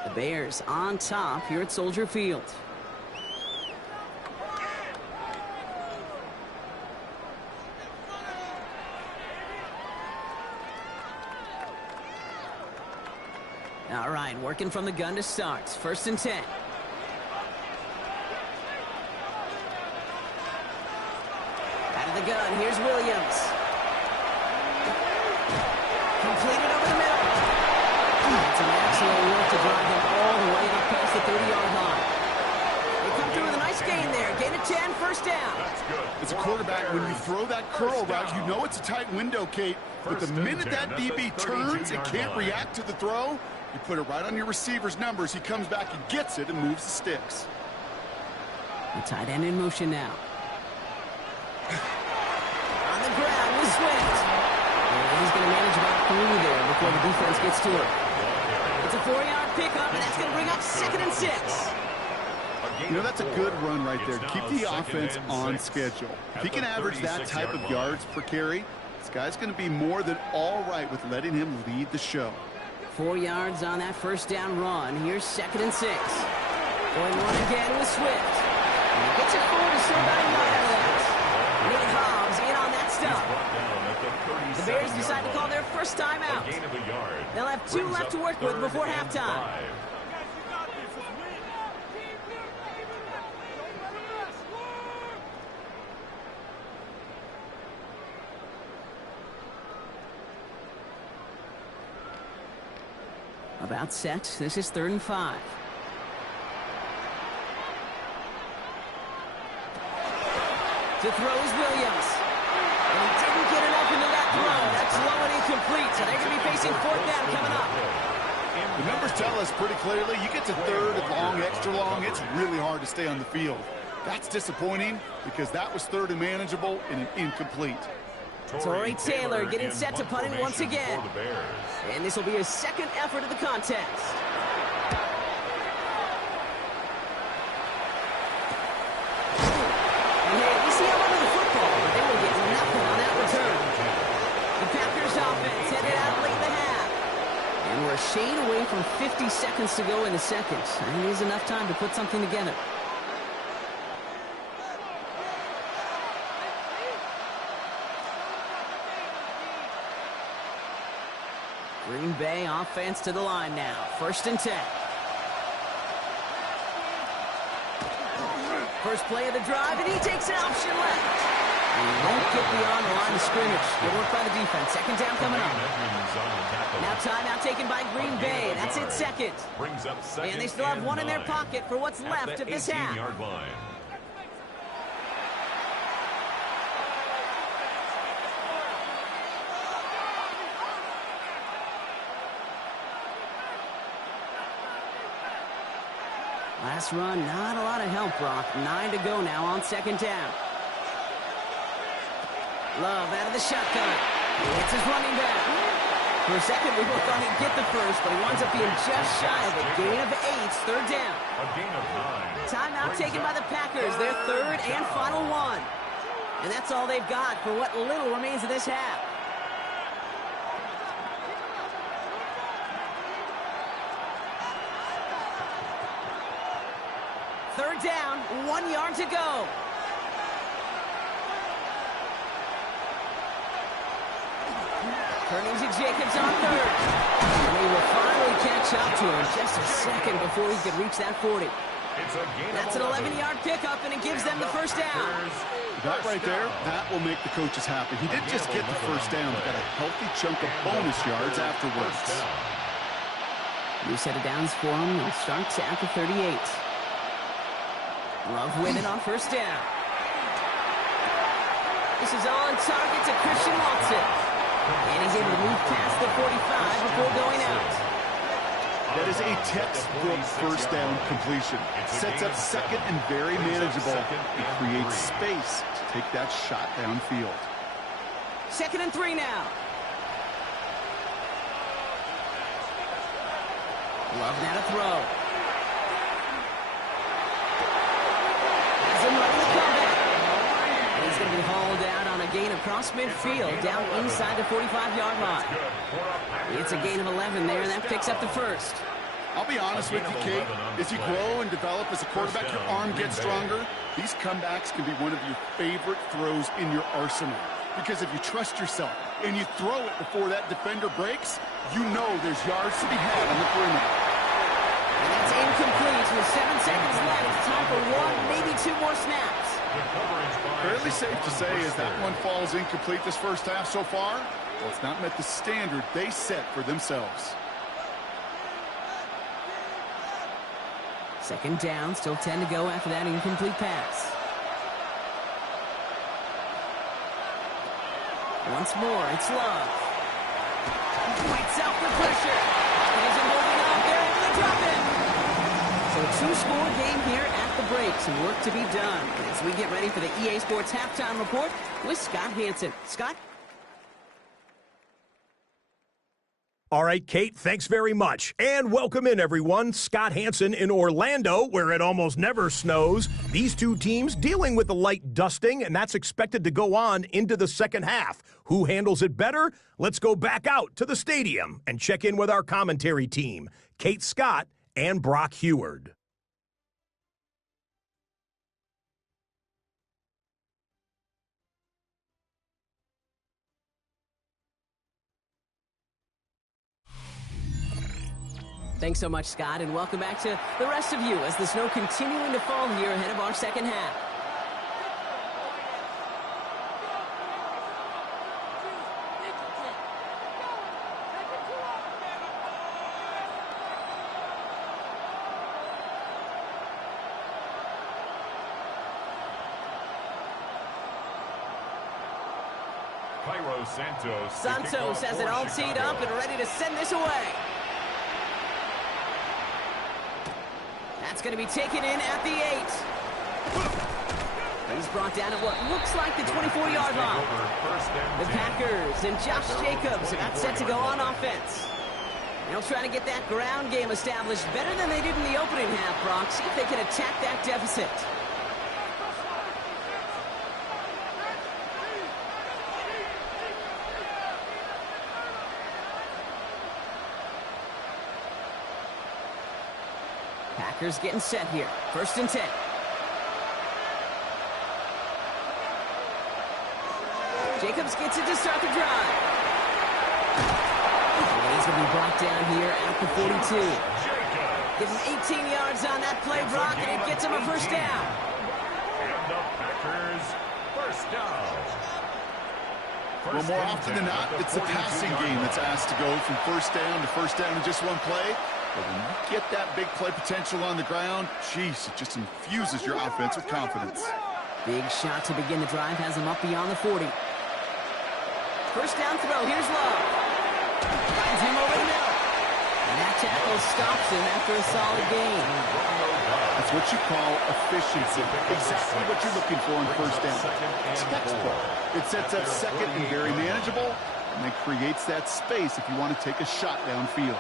The Bears on top here at Soldier Field. All right, working from the gun to start. First and 10. Out of the gun, here's Williams. Completed over the middle. It's an absolute work to drive him all the way up past the 30-yard line. As a quarterback, when you throw that curl route, you know it's a tight window, Kate. But the minute that DB turns and can't react to the throw, you put it right on your receiver's numbers. He comes back and gets it and moves the sticks. The tight end in motion now. On the ground with Swift. And he's going to manage about 3 there before the defense gets to it. It's a 4-yard pickup, and that's going to bring up 2nd and 6. You know, that's a good run right there. Keep the offense on schedule. If he can average that type of yards per carry, this guy's going to be more than all right with letting him lead the show. 4 yards on that first down run. Here's 2nd and 6. Going one again with Swift. And he gets it forward to still about a yard out of that. Nate Hobbs in on that stop. The Bears decide to call their first timeout. They'll have 2 left to work with before halftime. About set. This is 3rd and 5. To throw is Williams. And he didn't get enough into that throw. That's low and incomplete. So they're going to be facing 4th down coming up. The numbers tell us pretty clearly, you get to 3rd and long, extra long, it's really hard to stay on the field. That's disappointing because that was 3rd and manageable and an incomplete. Torrey Taylor getting set to punt it once again. And this will be his 2nd effort of the contest. And hey, we see how under the football, but they will get nothing on that return. The Packers offense headed out late in the half. And we're a shade away from 50 seconds to go in the second. It is enough time to put something together. Green Bay offense to the line now. 1st and 10. First play of the drive, and he takes an option left. He won't get beyond the line of scrimmage. Good work by the defense. 2nd down coming up. Now timeout taken by Green Bay. That's it, 2nd. And they still have 1 in their pocket for what's left of this half. Last run, not a lot of help, Brock. 9 to go now on 2nd down. Love out of the shotgun. It's his running back. For a second, we both thought he'd get the first, but he winds up being just shy of a gain of 8. 3rd down. A gain of 9. Timeout taken by the Packers. Their 3rd and final one. And that's all they've got for what little remains of this half. Third down, 1 yard to go. Turning to Jacobs on 3rd. And he will finally catch up to him just a second before he could reach that 40. That's an 11-yard pickup, and it gives them the first down. That right there, that will make the coaches happy. He didn't just get the first down, but got a healthy chunk of bonus yards afterwards. New set of downs for him. They'll start at the 38. Love winning on 1st down. This is on target to Christian Watson. And he's able to move past the 45 before going out. That is a textbook 1st down completion. Sets up 2nd and very manageable. It creates space to take that shot downfield. 2nd and 3 now. Love now to throw. Has him running the comeback. And he's going to be hauled out on a gain across midfield down inside the 45-yard line. It's a gain of 11 there, and that picks up the first. I'll be honest with you, Kate. As you grow and develop as a quarterback, your arm gets stronger. These comebacks can be one of your favorite throws in your arsenal. Because if you trust yourself and you throw it before that defender breaks, you know there's yards to be had on the perimeter. And that's incomplete with 7 seconds left. It's time for 1, maybe 2 more snaps. Fairly safe to say as that one falls incomplete this first half so far, well, it's not met the standard they set for themselves. 2nd down, still 10 to go after that incomplete pass. Once more, it's Love. Waits out the pressure. It isn't holding up. They're able to drop it. So a two-score game here at the break. Some work to be done as we get ready for the EA Sports Halftime Report with Scott Hansen. Scott? All right, Kate, thanks very much. And welcome in, everyone. Scott Hansen in Orlando, where it almost never snows. These two teams dealing with a light dusting, and that's expected to go on into the second half. Who handles it better? Let's go back out to the stadium and check in with our commentary team, Kate Scott and Brock Heward. Thanks so much, Scott, and welcome back to the rest of you as the snow continuing to fall here ahead of our second half. Santos has it all teed up and ready to send this away. That's going to be taken in at the 8. He's brought down at what looks like the 24-yard line. The Packers and Josh Jacobs are not set to go on offense. They'll try to get that ground game established better than they did in the opening half, Brock. See if they can attack that deficit. Packers getting set here. 1st and 10. Jacobs gets it to start the drive. And he's going to be brought down here at the 42. Gives him 18 yards on that play, Brock, and it gets him a first down. And the Packers first down. Well, more often than not, it's the passing game that's asked to go from first down in just one play. But when you get that big play potential on the ground, geez, it just infuses your offense with confidence. Big shot to begin the drive has him up beyond the 40. First down throw, here's Love. Finds him over the middle. And that tackle stops him after a solid gain. That's what you call efficiency. Exactly what you're looking for in first down. Textbook. It sets up second and very manageable, and then creates that space if you want to take a shot downfield.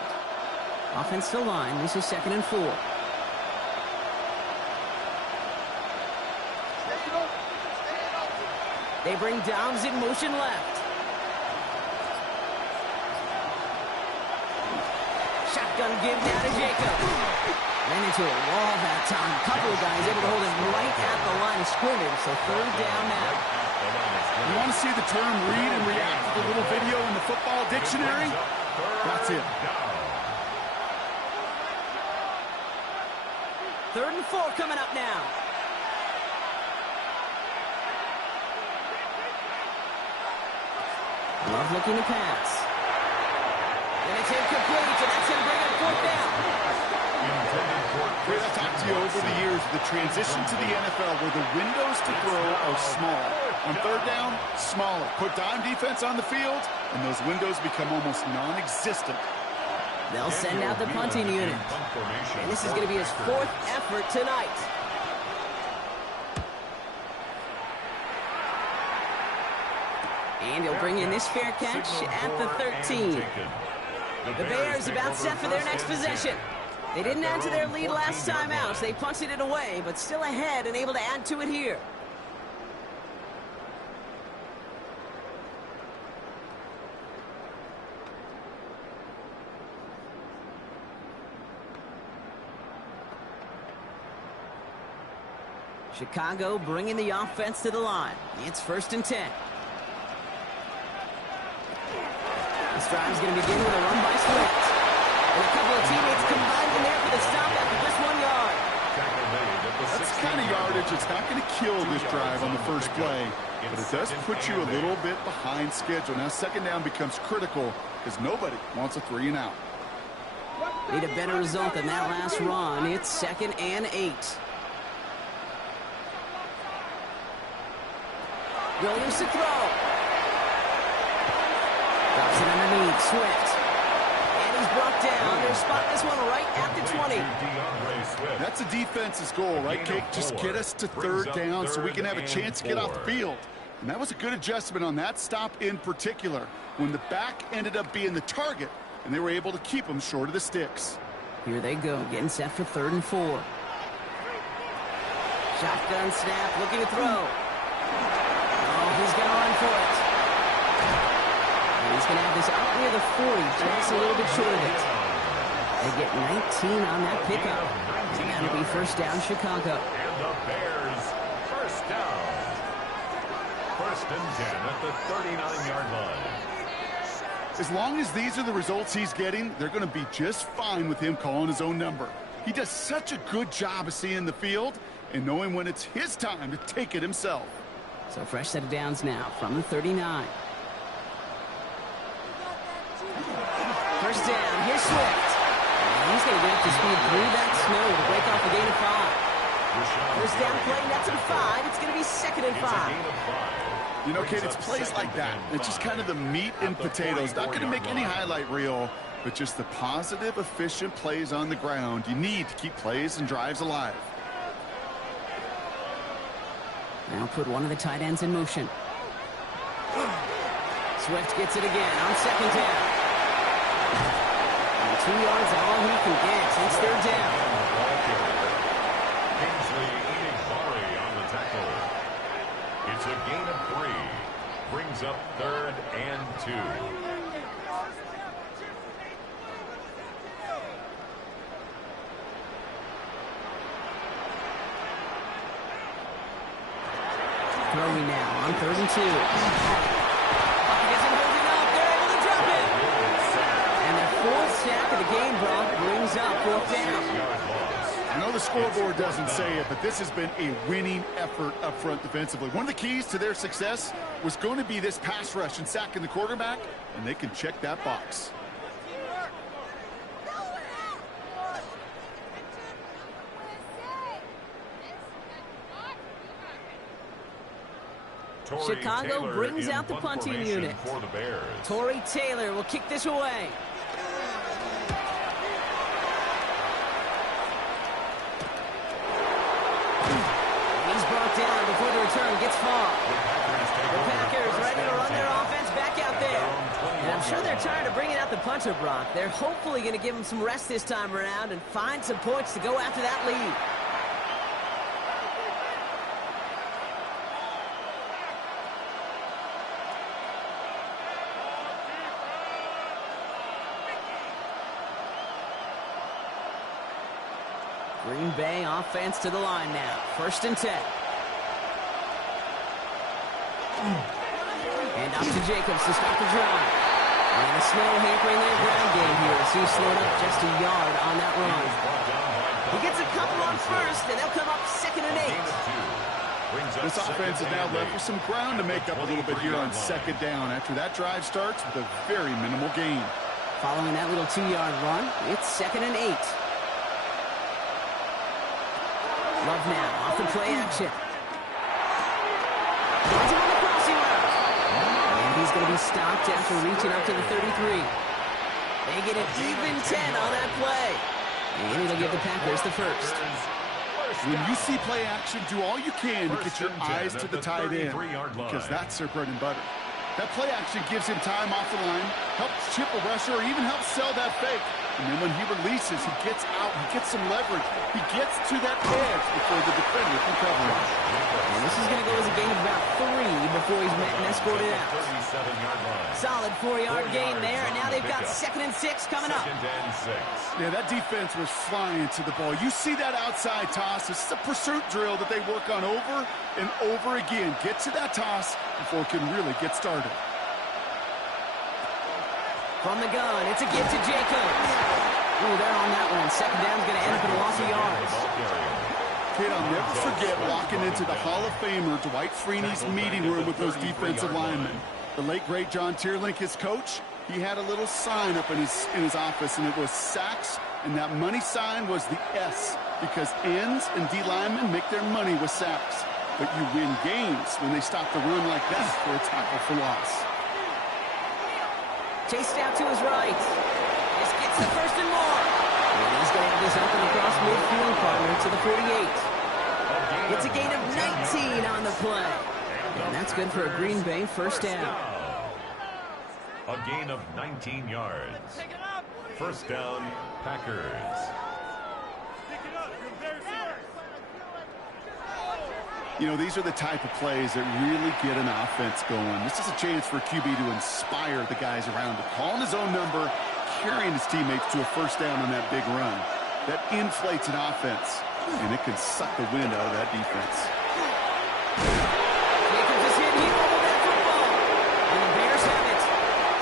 Offensive line, this is 2nd and 4. They bring Downs in motion left. Shotgun give now to Jacob. Ran into a wall that time. Couple of guys able to hold him right at the line of scrimmage, so 3rd down now. You want to see the term read and react to the little video in the football dictionary? That's it. 3rd and 4 coming up now. Love looking to pass. And it's incomplete, and that's going to bring up 4th down. Fred, I've talked to you over the years, the transition to the NFL where the windows to throw are small. On 3rd down, smaller. Put dime defense on the field, and those windows become almost non-existent. They'll send out the punting unit. And this is going to be his 4th effort tonight. And he'll bring in this fair catch at the 13. The Bears about set for their next possession. They didn't add to their lead last time out. They punted it away, but still ahead and able to add to it here. Chicago bringing the offense to the line. It's 1st and 10. This drive's going to begin with a run by Swift. And a couple of teammates combined in there for the stop after just 1 yard. That's the kind of yardage that's not going to kill this drive on the first play, but it does put you a little bit behind schedule. Now 2nd down becomes critical because nobody wants a 3 and out. Need a better result than that last run. It's 2nd and 8. Williams to throw. Drops it underneath. Swift. And he's brought down. They'll spot this one right at the 20. That's a defense's goal, right, Kate? Just get us to third down so we can have a chance to get off the field. And that was a good adjustment on that stop in particular, when the back ended up being the target, and they were able to keep him short of the sticks. Here they go, getting set for 3rd and 4. Shotgun snap, looking to throw. Oh, he's going to run for it. And he's going to have this out near the 40, just a little bit short of it. They get 19 on that pickup. And that'll be 1st down, Chicago. And the Bears, 1st down. 1st and 10 at the 39-yard line. As long as these are the results he's getting, they're going to be just fine with him calling his own number. He does such a good job of seeing the field and knowing when it's his time to take it himself. So fresh set of downs now from the 39. 1st down, here's Swift. And he's going to get up to speed through that snow to break off a gain of 5. 1st down play, that's at 5. It's going to be 2nd and 5. You know, Kate, it's plays like that. It's just kind of the meat and potatoes. Not going to make any highlight reel, but just the positive, efficient plays on the ground. You need to keep plays and drives alive. Now put one of the tight ends in motion. Swift gets it again on 2nd down. And 2 yards all he can get. It's 3rd down. Kingsley Eating on the tackle. It's a gain of 3. Brings up 3rd and 2. Throwing now on 3rd and 2. Pocket isn't holding up. They're able to drop it. And their 4th sack of the game, Brock, brings up 4th down. I know the scoreboard doesn't say it, but this has been a winning effort up front defensively. One of the keys to their success was going to be this pass rush and sacking the quarterback, and they can check that box. Chicago brings out the punting unit. For the Bears. Torrey Taylor will kick this away. He's brought down before the return gets far. The Packers ready to run their offense back out there. And I'm sure they're tired of bringing out the punter, Brock. They're hopefully going to give him some rest this time around and find some points to go after that lead. Green Bay offense to the line now. 1st and 10. And up to Jacobs to stop the drive. And the snow hampering their ground game here as he's slowed up just a yard on that run. He gets a couple on 1st, and they'll come up 2nd and 8. This offense is now left with some ground to make up a little bit here on 2nd down after that drive starts with a very minimal gain. Following that little 2-yard run, it's 2nd and 8. Love now, off the play action. Finds him on the crossing route. And he's going to be stopped after reaching up to the 33. They get an even 10 on that play. And it'll give the Packers the 1st. When you see play action, do all you can to get your eyes to the tight end, because that's their bread and butter. That play action gives him time off the line, helps chip a rusher, or even helps sell that fake. And then when he releases, he gets out, he gets some leverage. He gets to that edge before the defender can cover him. And this is going to go as a gain of about 3 before he's met and escorted out. Solid 4-yard gain there, and now they've got 2nd and 6 coming up. Yeah, that defense was flying to the ball. You see that outside toss. This is a pursuit drill that they work on over and over again. Get to that toss before it can really get started. From the gun, it's a give to Jacobs. Ooh, they're on that one. 2nd down's going to end up in a loss of yards. Kid, I'll never forget walking into the Hall of Famer Dwight Freeney's meeting room with those defensive linemen. The late, great John Tierlink, his coach, he had a little sign up in his office, and it was sacks, and that money sign was the S, because ends and D linemen make their money with sacks. But you win games when they stop the run like that for a tackle for loss. Chased out to his right. This gets the first and more. And he's going to have this up and across midfield, partner, to the 48. It's a gain of 19 on the play. And that's good for a Green Bay first down. A gain of 19 yards. First down, Packers. You know, these are the type of plays that really get an offense going. This is a chance for QB to inspire the guys around him. Calling his own number, carrying his teammates to a first down on that big run. That inflates an offense, and it can suck the wind out of that defense. Jacobs is hit. He fumbled that football. And the Bears have it.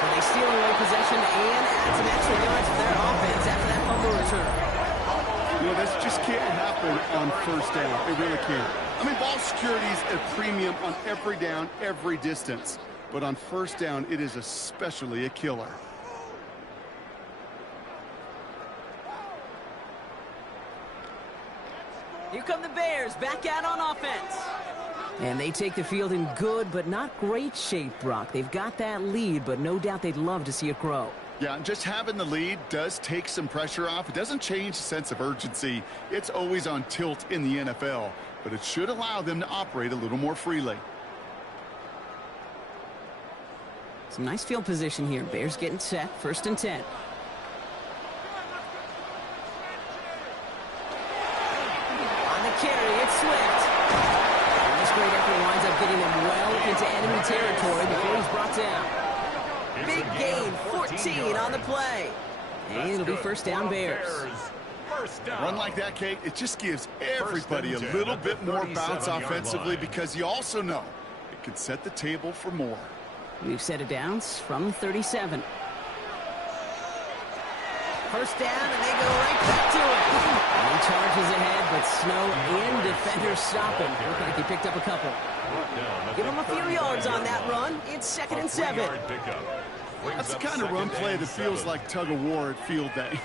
So they steal away possession and add some extra yards to their offense after that fumble return. You know, this just can't happen on first down. It really can't. I mean, ball security is a premium on every down, every distance. But on first down, it is especially a killer. Here come the Bears back out on offense. And they take the field in good but not great shape, Brock. They've got that lead, but no doubt they'd love to see it grow. Yeah, just having the lead does take some pressure off. It doesn't change the sense of urgency. It's always on tilt in the NFL, but it should allow them to operate a little more freely. Some nice field position here. Bears getting set. First and 10. On the carry, it's Swift. And this great effort winds up getting him well into enemy territory before he's brought down. Big gain, 14 on the play. And it'll be first down Bears. A run like that, Kate, it just gives everybody a little bit more bounce offensively because you also know it can set the table for more. We've set it down from 37. First down, and they go right back to it. And he charges ahead, but Snow and defenders stop him. Looked like he picked up a couple. Give him a few yards on that run. It's second and 7. That's the kind of run play that feels like tug-of-war at field day.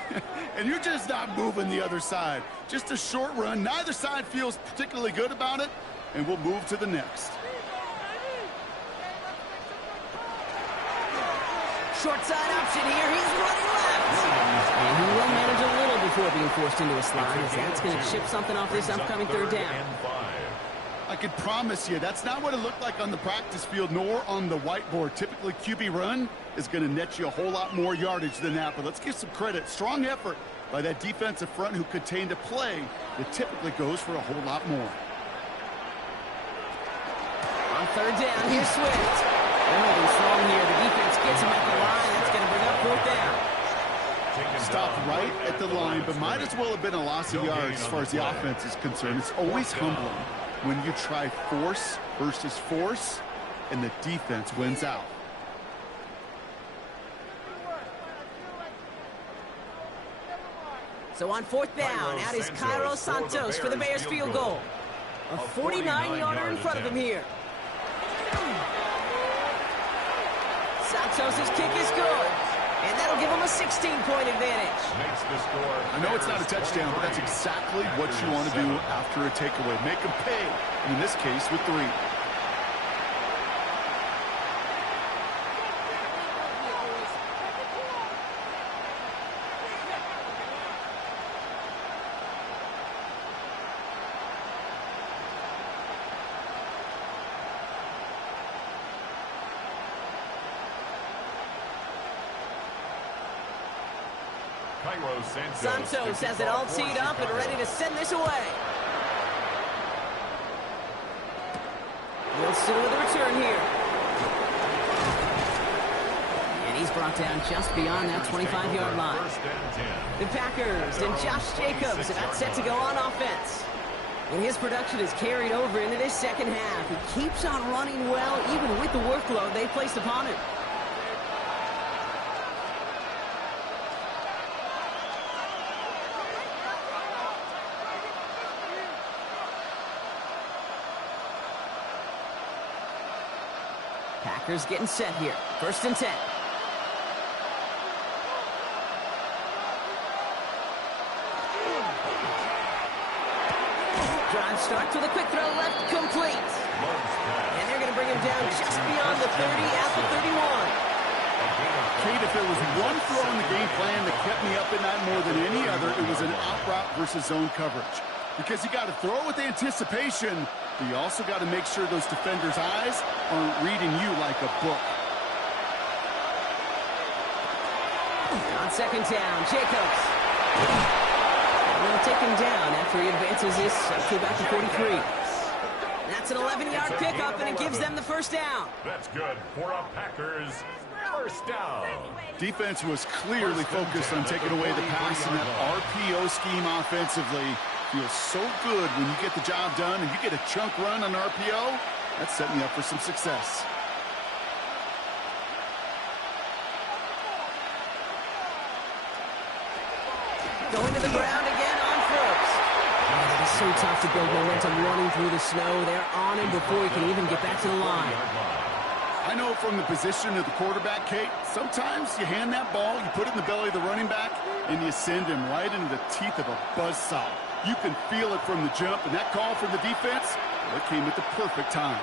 And you're just not moving the other side. Just a short run. Neither side feels particularly good about it, and we'll move to the next. Short side option here. He's running left. And he will manage a little before being forced into a slide, as that's going to chip something off this upcoming third down. I can promise you that's not what it looked like on the practice field nor on the whiteboard. Typically, QB run is going to net you a whole lot more yardage than that. But let's give some credit. Strong effort by that defensive front who contained a play that typically goes for a whole lot more. On third down, here's Swift. They're moving strong here. The defense gets him at the line. That's going to bring up fourth down. Stopped right at the line, but might as well have been a loss of yards as far as the offense is concerned. It's always humbling when you try force versus force, and the defense wins out. So on fourth down, out is Cairo Santos for the Bears field goal. A 49-yarder in front of him here. Santos' kick is good. And that'll give him a 16-point advantage. I know it's not a touchdown, but that's exactly what you want to do after a takeaway. Make them pay, and in this case, with 3. Santos has it all teed up and ready to send this away. Wilson with a return here. And he's brought down just beyond that 25-yard line. The Packers and Josh Jacobs about set to go on offense. And his production is carried over into this second half. He keeps on running well, even with the workload they've placed upon him. Packers getting set here. First and 10. Drive starts with a quick throw left, complete. And they're going to bring him down just beyond the 30 at the 31. Kate, if there was one throw in the game plan that kept me up at night more than any other, it was an out route versus zone coverage. Because you got to throw with anticipation, but you also got to make sure those defenders' eyes aren't reading you like a book. On second down, Jacobs. They'll take him down after he advances this up to about the 43. That's an 11-yard pickup, and it gives them the first down. That's good for a Packers first down. Defense was clearly focused on taking away the pass in that RPO scheme offensively. Feels so good when you get the job done and you get a chunk run on RPO. That's setting you up for some success. Going to the ground again on first. Oh, it is so tough to build momentum running through the snow. They're on him before he can even get back to the line. I know from the position of the quarterback, Kate, sometimes you hand that ball, you put it in the belly of the running back, and you send him right into the teeth of a buzzsaw. You can feel it from the jump, and that call from the defense, well, it came at the perfect time.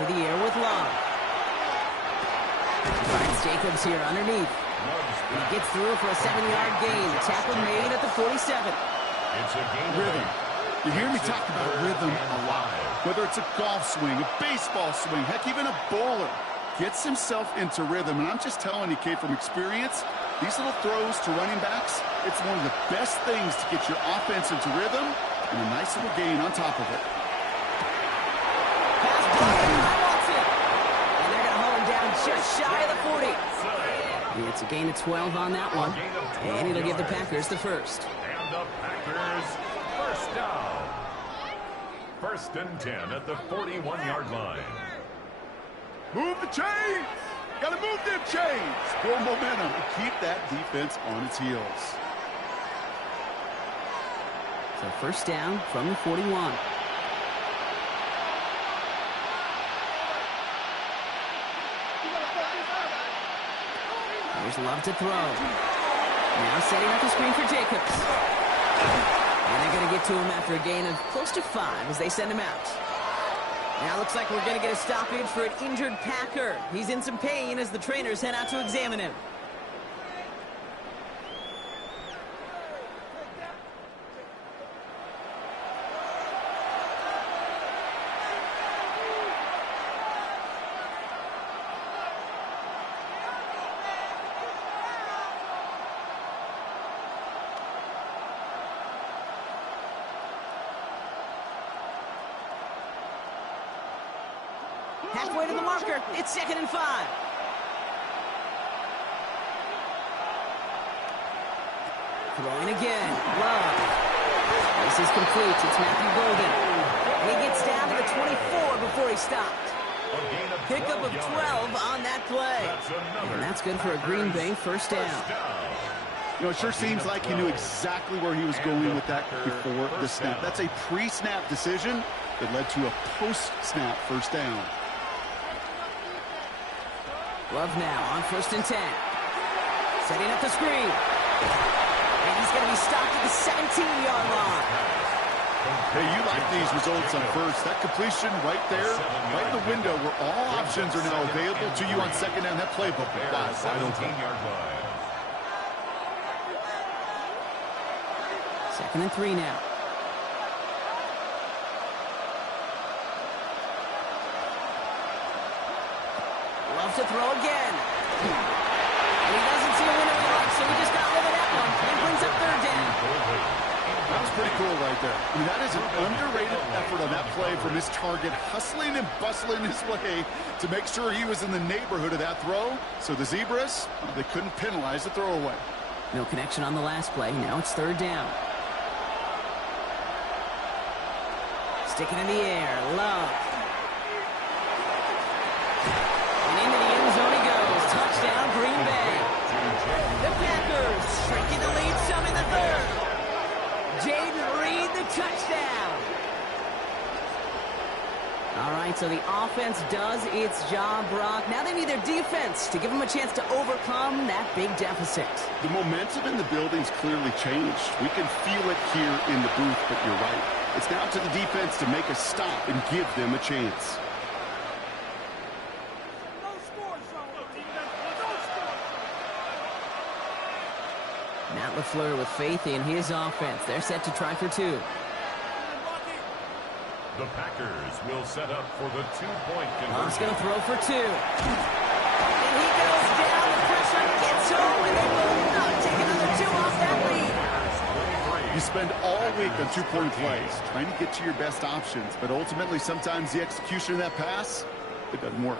To the air with Love. Finds Jacobs here underneath. He gets through for a 7-yard gain. The tackle made at the 47. It's a game Rhythm. You hear me talk about rhythm a lot. Whether it's a golf swing, a baseball swing, heck, even a bowler gets himself into rhythm. And I'm just telling you, Kate, from experience, these little throws to running backs, it's one of the best things to get your offense into rhythm and a nice little gain on top of it. Pass blocked by Watson. And they're going to hold him down just shy of the 40. It's a gain of 12 on that one. And it'll give the Packers the first. And the Packers first down. First and 10 at the 41-yard line. Move the chains! Got to move them chains! Build momentum and keep that defense on its heels. So first down from the 41. There's Love to throw. Now setting up the screen for Jacobs. And they're going to get to him after a gain of close to 5 as they send him out. Now looks like we're going to get a stoppage for an injured Packer. He's in some pain as the trainers head out to examine him. Halfway to the marker. It's 2nd and 5. Throwing again. Love. This is complete. It's Matthew Golden. And he gets down to the 24 before he stopped. Pickup of 12 on that play. And that's good for a Green Bay first down. You know, it sure seems like he knew exactly where he was going with that before the snap. That's a pre-snap decision that led to a post-snap first down. Love now on 1st and 10. Setting up the screen. And he's going to be stopped at the 17-yard line. Hey, you like these results on first. That completion right there, right in the window where all options are now available to you on second down. That playbook, wide open. 2nd and 3 now. Love to throw again. And he doesn't see a window he likes, so he just got rid of that one. And brings up 3rd down. That was pretty cool right there. I mean, that is an underrated effort on that play from his target, hustling and bustling his way to make sure he was in the neighborhood of that throw. So the Zebras, they couldn't penalize the throwaway. No connection on the last play. Now it's 3rd down. Sticking in the air. Love. Into the end zone he goes. Touchdown, Green Bay. The Packers shrinking the lead some in the 3rd. Jaden Reed, the touchdown. All right, so the offense does its job, Brock. Now they need their defense to give them a chance to overcome that big deficit. The momentum in the building's clearly changed. We can feel it here in the booth, but you're right. It's now to the defense to make a stop and give them a chance. Matt LaFleur with faith in his offense. They're set to try for two. The Packers will set up for the two-point conversion. He's going to throw for two. And he goes down. The pressure gets home, and they will not take another two off that lead. You spend all week on two-point plays, trying to get to your best options, but ultimately sometimes the execution of that pass, it doesn't work.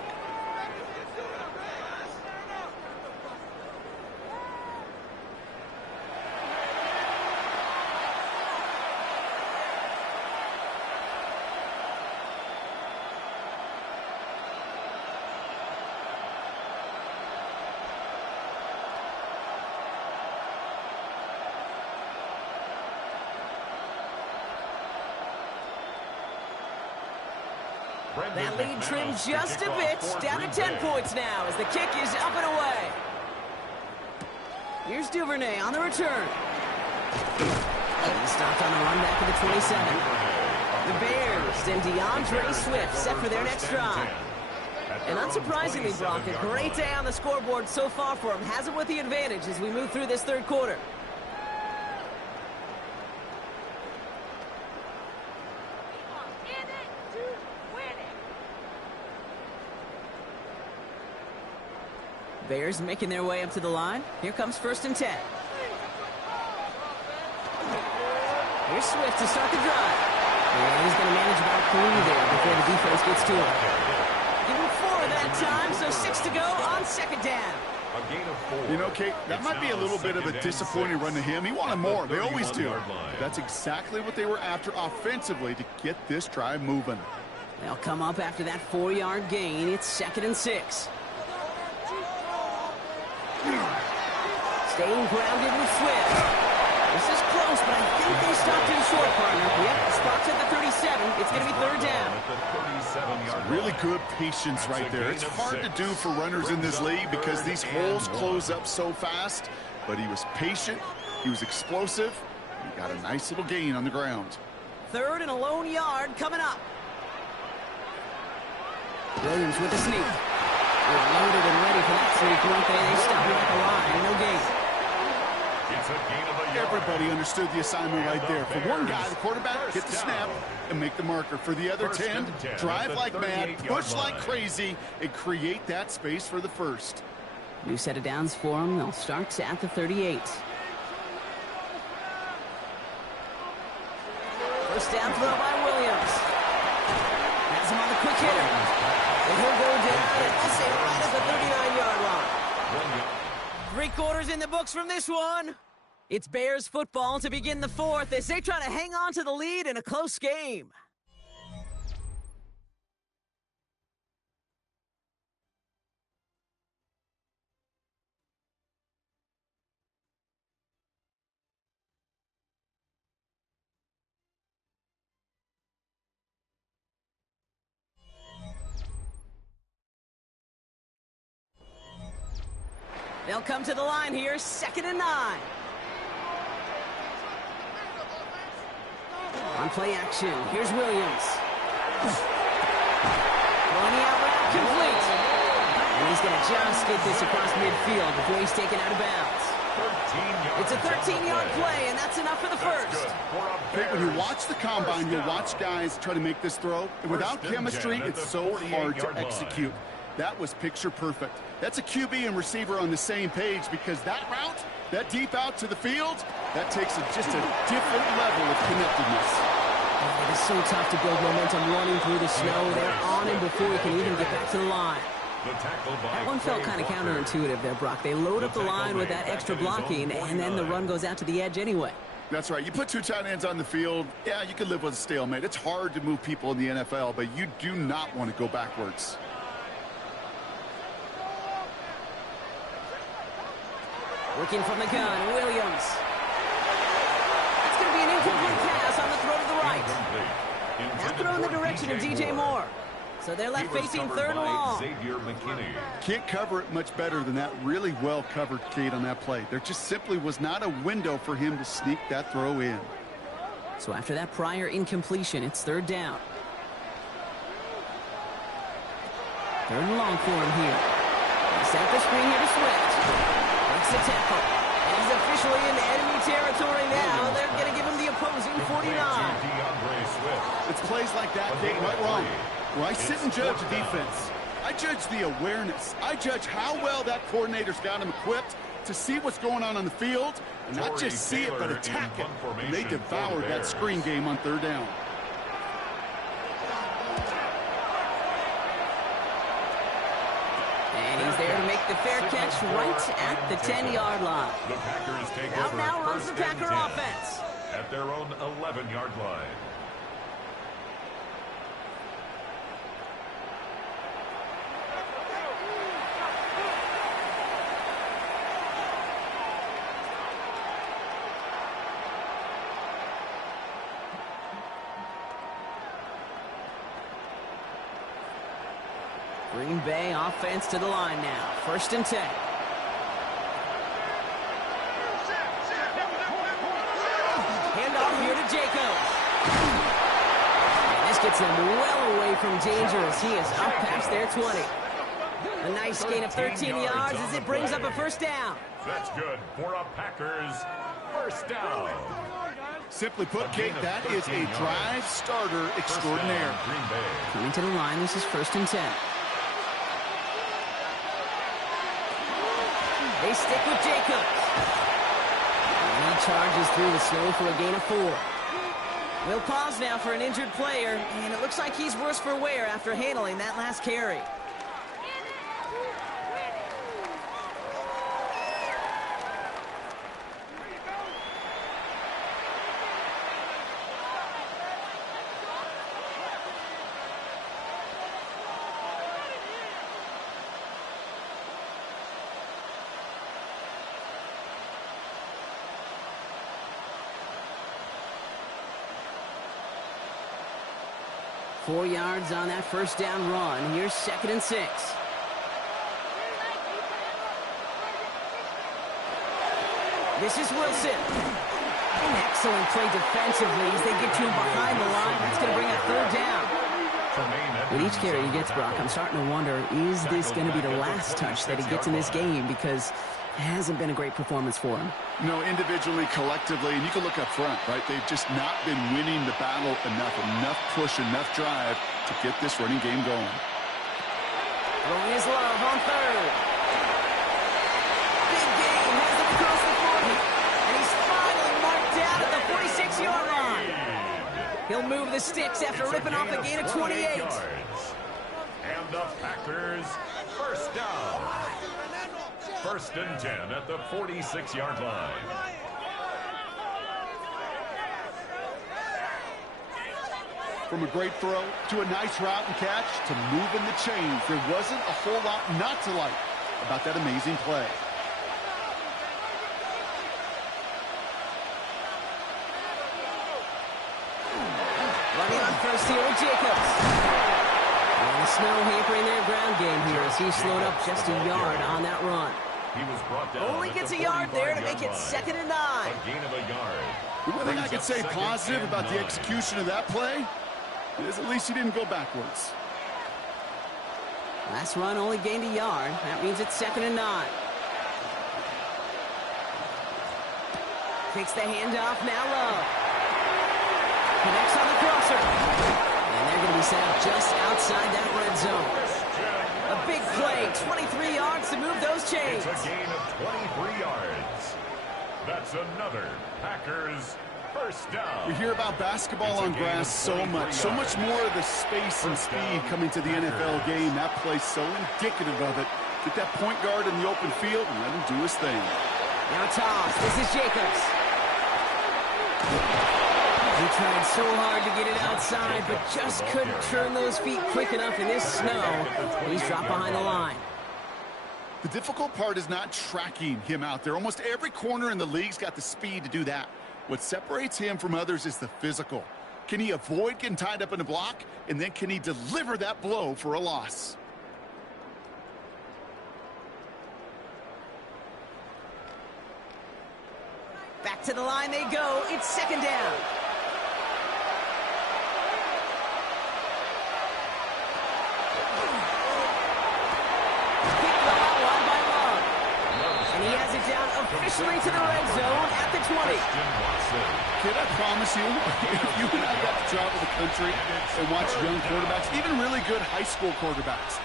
That lead trimmed just a bit, down to 10 points now as the kick is up and away. Here's Duvernay on the return. He stopped on the run back at the 27. The Bears and DeAndre Swift set for their next drive. And unsurprisingly, Brock, a great day on the scoreboard so far for him. Has it with the advantage as we move through this third quarter. Bears making their way up to the line. Here comes 1st and 10. Here's Swift to start the drive. And he's going to manage about 3 there before the defense gets to him. Give him 4 that time, so 6 to go on 2nd down. A gain of 4. You know, Kate, that might be a little bit of a disappointing run to him. He wanted more. They always do. That's exactly what they were after offensively to get this drive moving. They'll come up after that 4-yard gain. It's 2nd and 6. Staying grounded with Swift. This is close, but I think they stopped him short, partner. Yep, spots at the 37. It's going to be 3rd down. Really good patience right there. It's hard to do for runners in this league because these holes close up so fast. But he was patient. He was explosive. He got a nice little gain on the ground. 3rd and a lone yard coming up. Williams with the sneak. They're loaded and ready for that sneak, weren't they? They stop him at the line. No gain. It's a gain of a yard. Everybody understood the assignment right there. For one guy, the quarterback, get the snap and make the marker. For the other 10, drive like mad, push like crazy, and create that space for the first. New set of downs for them. They'll start at the 38. First down throw by Williams. Has him on the quick hitter. And he'll go down and I'll say right at the 39-yard line. 3 quarters in the books from this one. It's Bears football to begin the 4th as they try to hang on to the lead in a close game. They'll come to the line here, 2nd and 9. On play action, here's Williams. Running out route complete. And he's going to just get this across midfield before he's taken out of bounds. It's a 13-yard play, and that's enough for the first. Hey, when you watch the combine, you'll watch guys try to make this throw. And without chemistry, it's so hard to execute. That was picture perfect. That's a QB and receiver on the same page because that route, that deep out to the field, that takes just a different level of connectedness. It is so tough to build momentum running through the snow. They're on him before he can even get back to the line. That one felt kind of counterintuitive there, Brock. They load up the line with that extra blocking, and then the run goes out to the edge anyway. That's right. You put 2 tight ends on the field, yeah, you can live with a stalemate. It's hard to move people in the NFL, but you do not want to go backwards. Working from the gun, Williams. That's going to be an incomplete pass on the throw to the right. That throw in the direction of DJ Moore. So they're left facing 3rd and long. Can't cover it much better than that. Really well covered, Kate, on that play. There just simply was not a window for him to sneak that throw in. So after that prior incompletion, it's 3rd down. 3rd and long for him here. Set the screen here to Swift. Makes the tackle. And he's He's officially in enemy territory now. They're going to give him the opposing 49. It's plays like that, Kate, right wrong. Where I sit and judge a defense, I judge the awareness. I judge how well that coordinator's got him equipped to see what's going on the field, and not just see it, but attack it. And they devoured that screen game on third down. And he's there to make the fair catch right at the 10-yard line. The Packers take Out over now runs the first and Packer 10 offense. at their own 11-yard line. Green Bay offense to the line now. First and 10. Handoff here to Jacobs. And this gets him well away from danger as he is up past their 20. A nice gain of 13 yards as it brings up a first down. That's good for a Packers first down. Simply put, Kate, that is a drive starter extraordinaire. Coming to the line, this is first and 10. They stick with Jacobs. And he charges through the snow for a gain of 4. We'll pause now for an injured player, and it looks like he's worse for wear after handling that last carry. Four yards on that first down run. Here's second and 6. This is Wilson. An excellent play defensively as they get to him behind the line. That's going to bring a third down. With each carry he gets, Brock, I'm starting to wonder, is this going to be the last touch that he gets in this game? Because it hasn't been a great performance for him. No, individually, collectively, and you can look up front, right? They've just not been winning the battle enough push, enough drive to get this running game going. Throwing his love on third. Big game has him across the 40. And he's finally marked down at the 46-yard line. He'll move the sticks after ripping off a gain of 28. And the Packers first down. First and 10 at the 46-yard line. From a great throw to a nice route and catch to moving the chains, there wasn't a whole lot not to like about that amazing play. Running on first here with Jacobs. And the snow hampering their ground game here as he slowed up just a yard on that run. He was brought down. Only gets a yard there to make it second and 9. A gain of a yard. The one thing I could say positive about the execution of that play is at least he didn't go backwards. Last run only gained a yard. That means it's second and 9. Takes the handoff now low. Connects on the crosser. And they're going to be set up just outside that red zone. A big play, 23 yards to move those chains. It's a gain of 23 yards. That's another Packers first down. We hear about basketball on grass so much more of the space and speed coming to the NFL game. That play's so indicative of it. Get that point guard in the open field and let him do his thing. Now toss. This is Jacobs. He tried so hard to get it outside, but just couldn't turn those feet quick enough in this snow. He's dropped behind the line. The difficult part is not tracking him out there. Almost every corner in the league's got the speed to do that. What separates him from others is the physical. Can he avoid getting tied up in a block? And then can he deliver that blow for a loss? Back to the line they go. It's second down. Kick ball, wide by Love. And he has it down a officially to the red zone at the 20. Kid, I promise you, if you and I got to travel the country and watch young quarterbacks, even really good high school quarterbacks,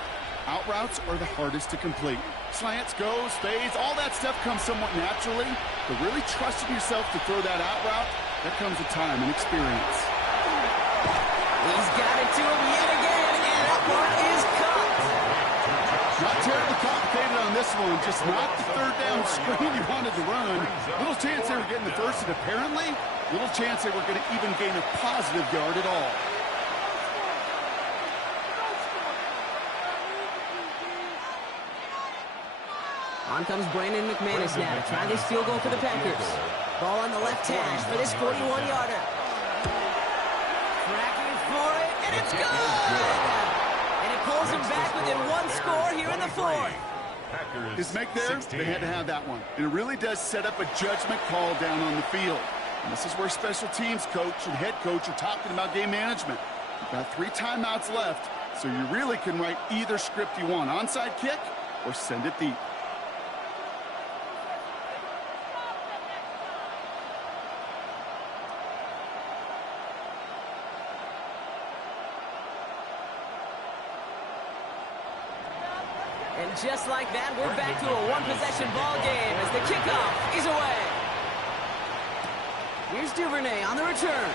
out routes are the hardest to complete. Slants, goes, fades, all that stuff comes somewhat naturally, but really trusting yourself to throw that out route, that comes with time and experience. He's got it to him yet again, and that one is caught. Not terribly complicated on this one, just not the third down screen you wanted to run. Little chance they were getting the first, and apparently, little chance they were going to even gain a positive yard at all. On comes Brandon McManus now to try this field goal for the Packers. Ball on the left hash for this 41-yarder. Tracking for it, and it's good! And it pulls him back within one score here in the fourth. His make there, they had to have that one. And it really does set up a judgment call down on the field. And this is where special teams coach and head coach are talking about game management. You've got 3 timeouts left, so you really can write either script you want. Onside kick or send it deep. And just like that, we're back to a one-possession ball game as the kickoff is away. Here's Duvernay on the return.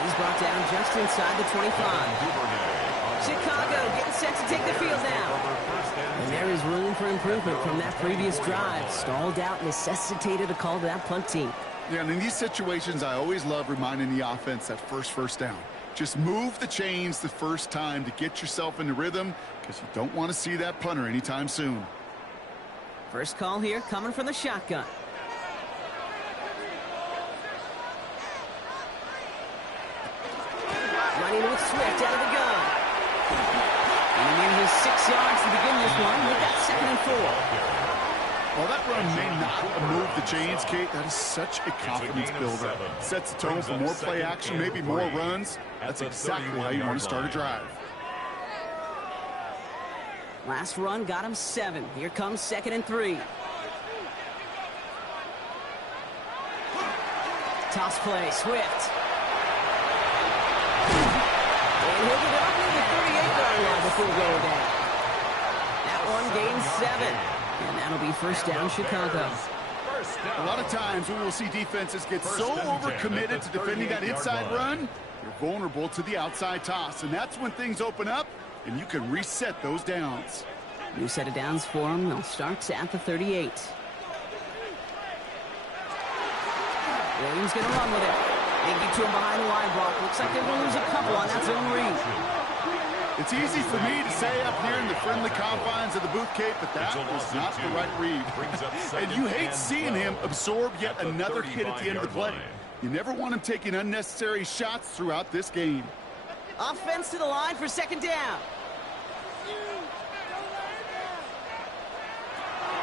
He's brought down just inside the 25. Chicago getting set to take the field now. And there is room for improvement from that previous drive. Stalled out, necessitated a call to that punt team. Yeah, and in these situations, I always love reminding the offense that first down. Just move the chains the first time to get yourself into rhythm, because you don't want to see that punter anytime soon. First call here coming from the shotgun. Running with Swift out of the gun. And in his 6 yards to begin this one with that 2nd and 4. While that run may not move the chains, Kate, that is such a confidence builder. Sets the tone for more play action, maybe more runs. That's exactly how you want to start a drive. Last run got him 7. Here comes 2nd and 3. Toss play, Swift. And he'll get up to the 38-yard line before going down. That one gains 7. And that'll be first down, Chicago. A lot of times we will see defenses get so overcommitted to defending that inside run, you're vulnerable to the outside toss. And that's when things open up, and you can reset those downs. New set of downs for him. They'll start at the 38. Williams going to run with it. They get to him behind the line block. Looks like they're going to lose a couple on that zone read. It's easy for me to say up here in the friendly confines of the booth, Kate, but that was not the right read. And you hate seeing him absorb yet another hit at the end of the play. You never want him taking unnecessary shots throughout this game. Offense to the line for 2nd down.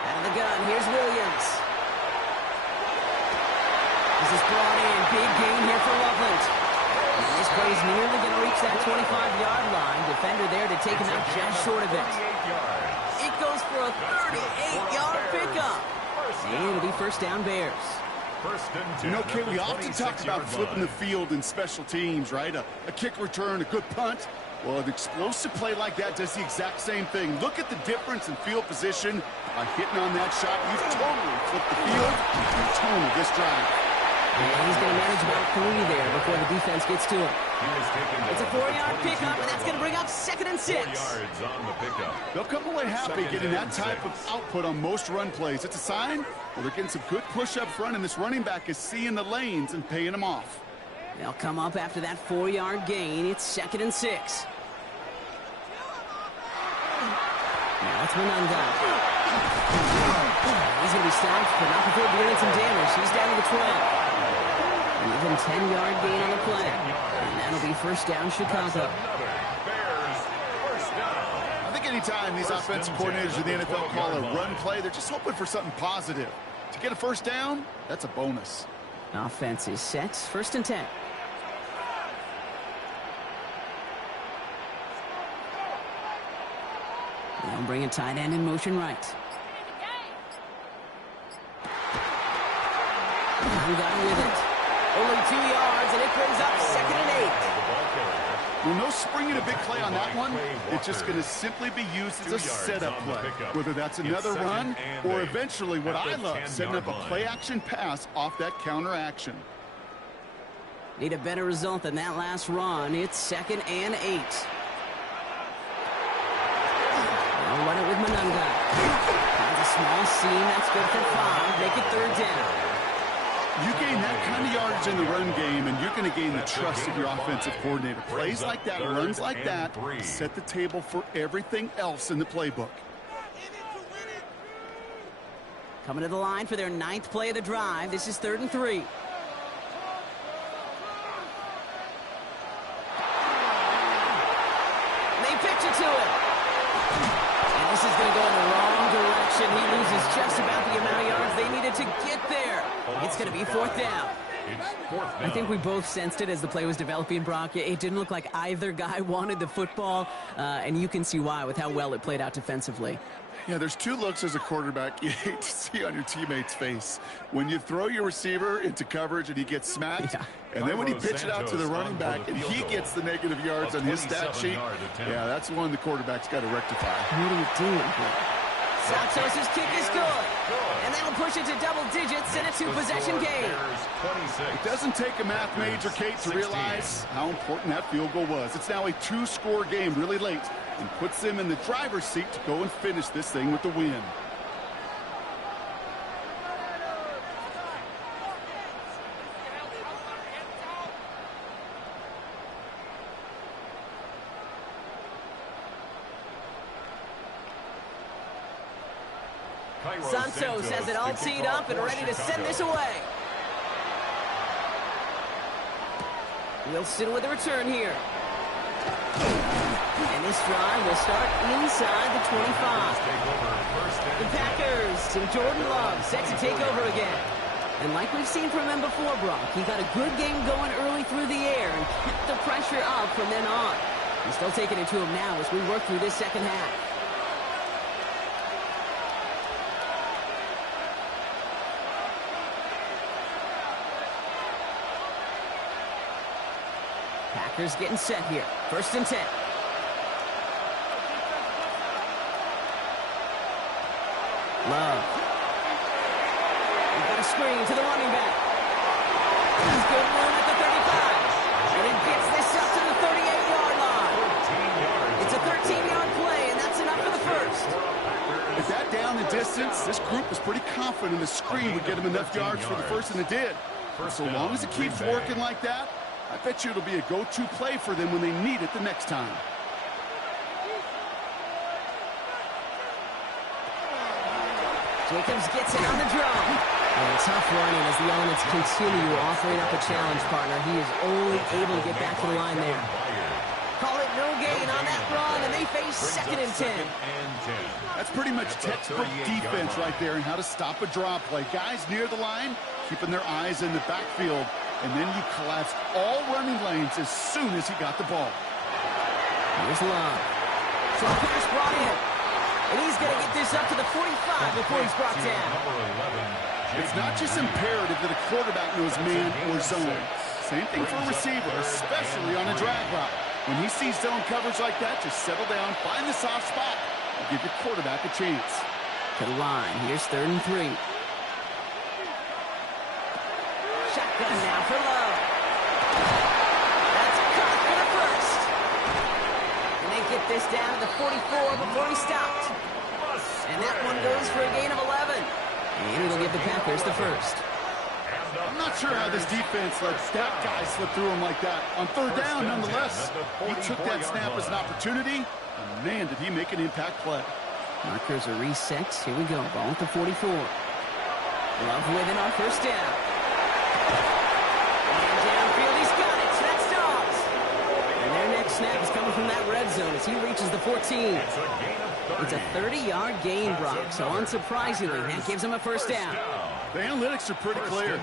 Out of the gun, here's Williams. This is brought in. Big gain here for Loveland. And this play is nearly going to reach that 25-yard line. Defender there to take him out just short of it. It goes for a 38-yard pickup. And it'll be first down Bears. You know, Kate, we often talk about flipping the field in special teams, right? A kick return, a good punt. Well, an explosive play like that does the exact same thing. Look at the difference in field position. By hitting on that shot, you've totally flipped the field and the tone of this drive. And he's going to manage about 3 there before the defense gets to him. It's a 4-yard pickup, and that's going to bring up 2nd and 6. 4 yards on the pickup. They'll come away happy getting that type of output on most run plays. It's a sign, well, they're getting some good push up front, and this running back is seeing the lanes and paying them off. They'll come up after that 4-yard gain. It's 2nd and 6. Now it's Menunga. He's going to be stopped, but not before doing some damage. He's down to the 12. An even 10-yard gain on the play. And that'll be first down, Chicago. I think anytime these offensive coordinators in the NFL call a run play, they're just hoping for something positive. To get a first down, that's a bonus. Offense is set. 1st and 10. They'll bring a tight end in motion right. Young got with it. Only 2 yards, and it brings up 2nd and 8. Well, no springing a big play on that one. It's just going to simply be used as a setup play. Whether that's another run or eventually what I love, setting up a play-action pass off that counter action. Need a better result than that last run. It's 2nd and 8. They'll run it with Manunga. Finds a small seam. That's good for 5. Make it 3rd down. You gain that kind of yardage in the run game, and you're going to gain the trust of your offensive coordinator. Plays like that, runs like that, set the table for everything else in the playbook. Coming to the line for their 9th play of the drive. This is 3rd and 3. They pitch it to him. And this is going to go in the wrong direction. He loses just about the amount of yards they needed to get there. It's going to be 4th down. I think we both sensed it as the play was developing, Brock. It didn't look like either guy wanted the football, and you can see why with how well it played out defensively. Yeah, there's 2 looks as a quarterback you hate to see on your teammate's face. When you throw your receiver into coverage and he gets smacked, and then when you pitch it out to the running back and he gets the negative yards on his stat sheet, yeah, that's the one the quarterback's got to rectify. What are you doing here? Santos' kick is good. And that'll push it to double digits and a 2-possession game. It doesn't take a math major, Kate, to realize how important that field goal was. It's now a 2-score game really late and puts them in the driver's seat to go and finish this thing with the win. Santos has it all teed up and ready to send this away. Wilson with a return here. And this drive will start inside the 25. The Packers and Jordan Love set to take over again. And like we've seen from him before, Brock, he got a good game going early through the air and kept the pressure up from then on. He's still taking it to him now as we work through this second half. Packers getting set here. 1st and 10. Love. We've got a screen to the running back. He's good room at the 35. And it gets this up to the 38-yard line. It's a 13-yard play, and that's enough for the first. With that down the distance, this group was pretty confident the screen would get him enough yards for the first, and it did. So long as it keeps working like that, I bet you it'll be a go-to play for them when they need it the next time. Jacobs gets it on the drum. And tough running as the elements continue offering up a challenge, partner. He is only able to get back to the line there. Call it no gain on that run, and they face 2nd and 10. That's pretty much textbook defense right there and how to stop a draw play. Guys near the line, keeping their eyes in the backfield, and then you collapsed all running lanes as soon as he got the ball. Here's Love. Short pass brought in. And he's going to get this up to the 45 before he's brought down. It's not just imperative that a quarterback knows man or zone. Same thing for a receiver, especially on a drag route. When he sees zone coverage like that, just settle down, find the soft spot, and give your quarterback a chance. To the line. Here's 3rd and 3. Shotgun now for Love. That's caught for the first. And they get this down to the 44 before he stopped. And that one goes for a gain of 11. And it'll give the Packers the first. I'm not sure how this defense let that guy slip through him like that. On 3rd down, nonetheless, he took that snap as an opportunity, and man, did he make an impact play. Markers are reset. Here we go. Ball at the 44. Love within our 1st down. And downfield, he's got it. So that's Dobbs. And their next snap is coming from that red zone as he reaches the 14. It's a 30-yard gain, Brock. So unsurprisingly, that gives him a 1st down. The analytics are pretty clear.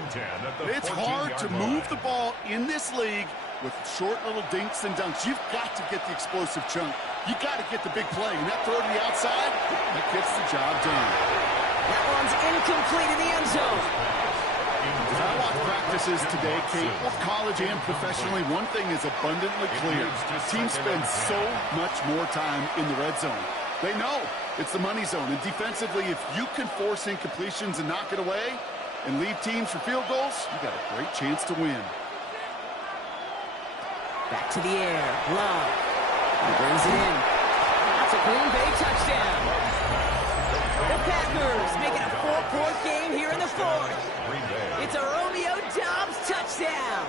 It's hard to move the ball in this league with short little dinks and dunks. You've got to get the explosive chunk. You got to get the big play. And that throw to the outside, that gets the job done. That one's incomplete in the end zone. As I watch practices today, Kate, both college and professionally, one thing is abundantly clear. Teams spend so much more time in the red zone. They know it's the money zone. And defensively, if you can force incompletions and knock it away and leave teams for field goals, you got a great chance to win. Back to the air. Love. He brings it in. That's a Green Bay touchdown. The Packers making a 4-point game here in the fourth. It's a Romeo Doubs touchdown.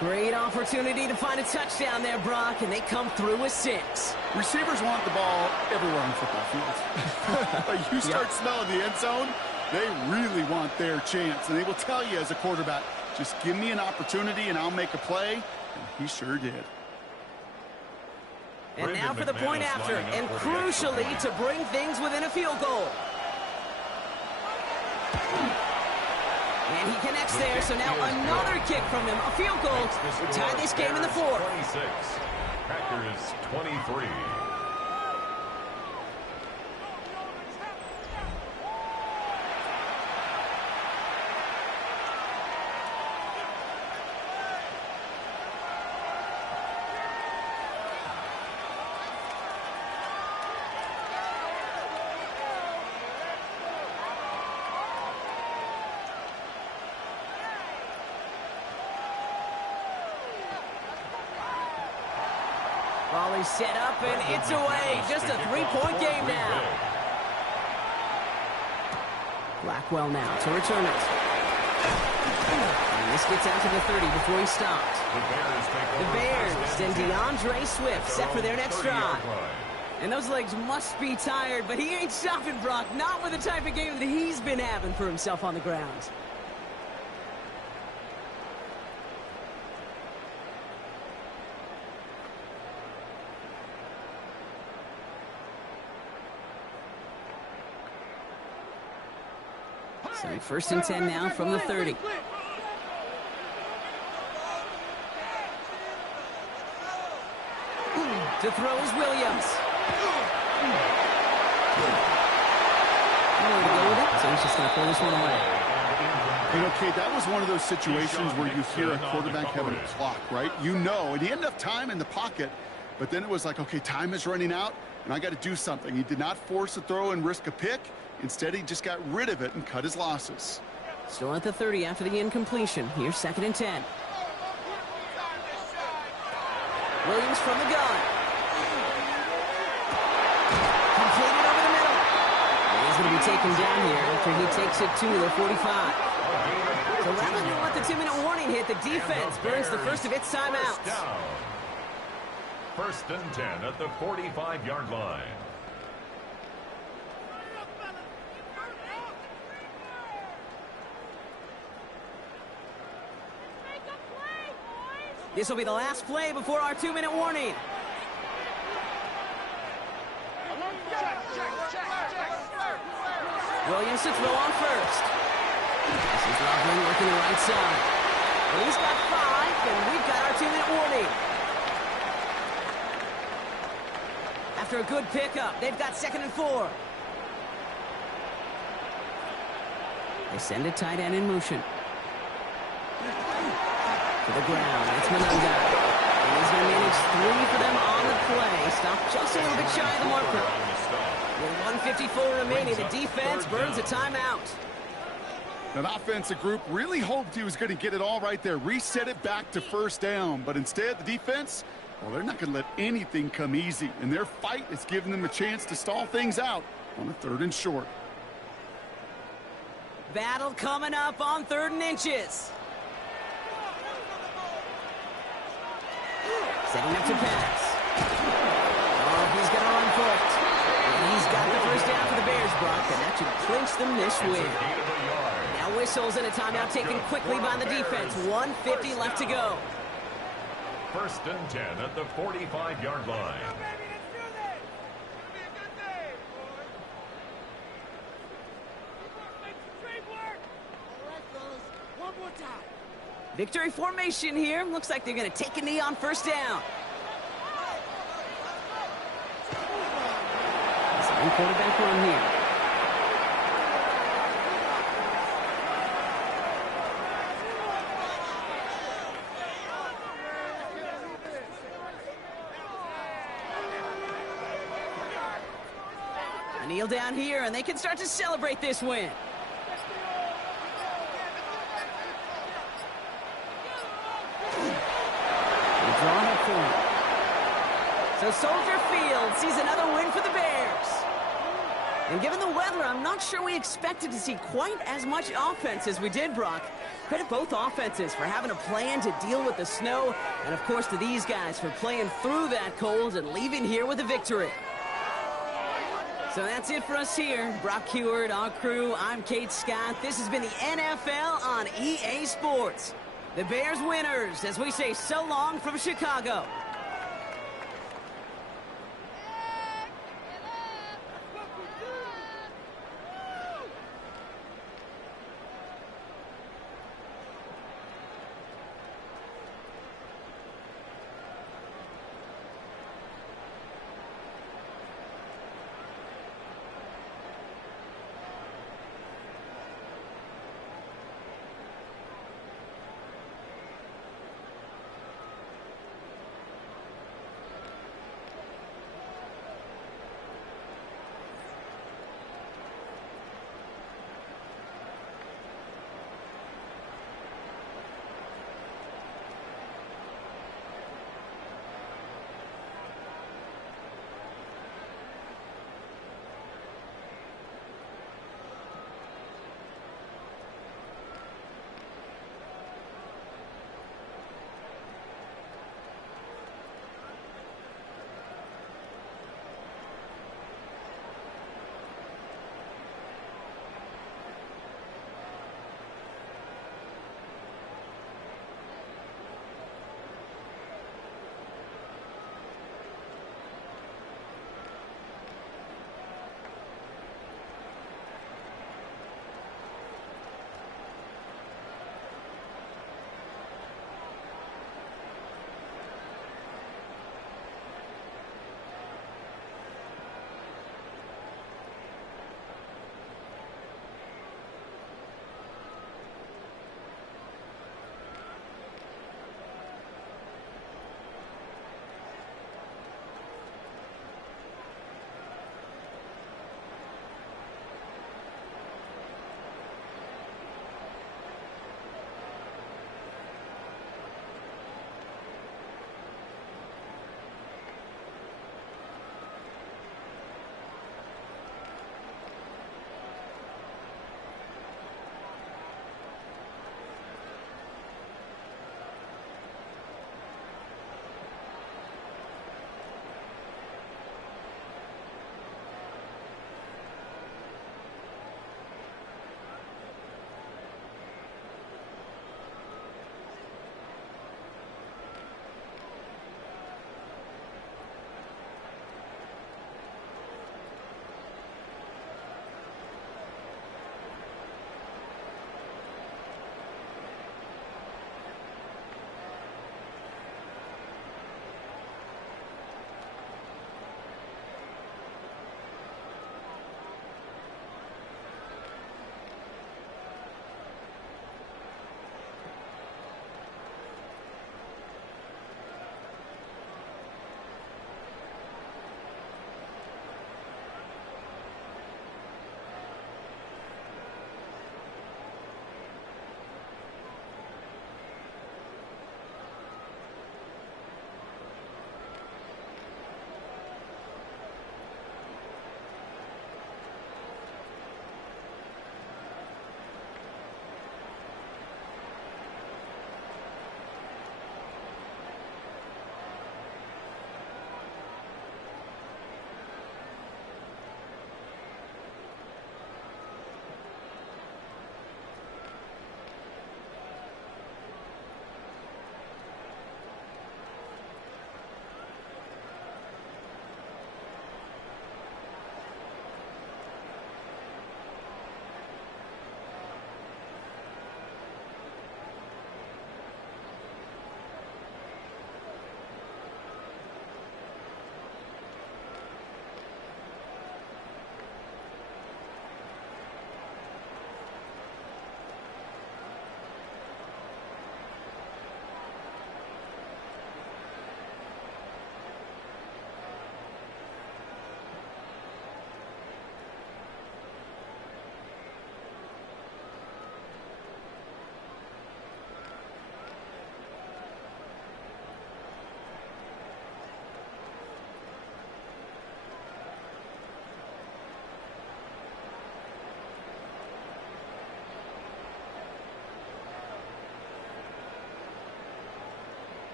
Great opportunity to find a touchdown there, Brock, and they come through with 6. Receivers want the ball everywhere on football fields. But you start smelling the end zone, they really want their chance. And they will tell you as a quarterback, just give me an opportunity and I'll make a play. And he sure did. And now for the point after, and crucially to bring things within a field goal. And he connects there, so now another kick from him, a field goal to tie this game in the fourth. 26, Packers 23. Ball is set up, and it's away. Just a 3-point game now. Blackwell now to return it. And this gets out to the 30 before he stopped. The Bears and DeAndre Swift set for their next drive. And those legs must be tired, but he ain't stopping, Brock. Not with the type of game that he's been having for himself on the ground. So 1st and 10 now from the 30. To throw is Williams. Nowhere to go with it, so he's just going to throw this one away. You know, Kate, that was one of those situations where you hear a quarterback having a clock, right? You know, and he had enough time in the pocket, but then it was like, okay, time is running out, and I got to do something. He did not force a throw and risk a pick. Instead, he just got rid of it and cut his losses. Still at the 30 after the incompletion. Here's 2nd and 10. Williams from the gun. Completed over the middle. And he's going to be taken down here after he takes it to the 45. So rather than let the 2-minute warning hit, the defense burns the first of its timeouts. 1st and 10 at the 45-yard line. This will be the last play before our 2-minute warning. Williams to throw on first. This is Loveland working the right side. And he's got 5, and we've got our 2-minute warning. After a good pickup, they've got 2nd and 4. They send a tight end in motion. To the ground, it's Manunga. And he's going to manage 3 for them on the play. Stopped just a little bit shy of the marker. With 1:54 remaining, the defense burns a timeout. That offensive group really hoped he was going to get it all right there. Reset it back to 1st down. But instead, the defense, well, they're not going to let anything come easy. And their fight is giving them a chance to stall things out on a 3rd and short. Battle coming up on 3rd and inches. Setting up to pass. Oh, he's going to run for it. And he's got the 1st down for the Bears, Brock, and that should clinch them this win. Now whistles and a timeout taken quickly by the defense. 1:50 left to go. 1st and 10 at the 45-yard line. Victory formation here. Looks like they're going to take a knee on 1st down. Second quarterback run here. kneel down here, and they can start to celebrate this win. They're drawing up for it. So Soldier Field sees another win for the Bears. And given the weather, I'm not sure we expected to see quite as much offense as we did, Brock. Credit both offenses for having a plan to deal with the snow, and of course to these guys for playing through that cold and leaving here with a victory. So that's it for us here. Brock Heward, our crew, I'm Kate Scott. This has been the NFL on EA Sports. The Bears winners as we say so long from Chicago.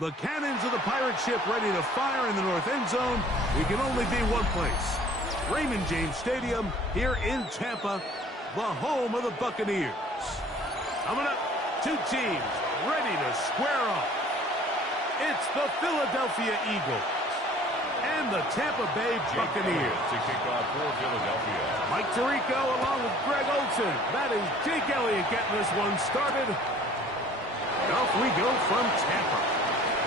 The cannons of the pirate ship ready to fire in the north end zone. We can only be one place. Raymond James Stadium here in Tampa, the home of the Buccaneers. Coming up, two teams ready to square off. It's the Philadelphia Eagles and the Tampa Bay Buccaneers. To kick off for Philadelphia. Mike Tirico along with Greg Olsen. That is Jake Elliott getting this one started. Off we go from Tampa.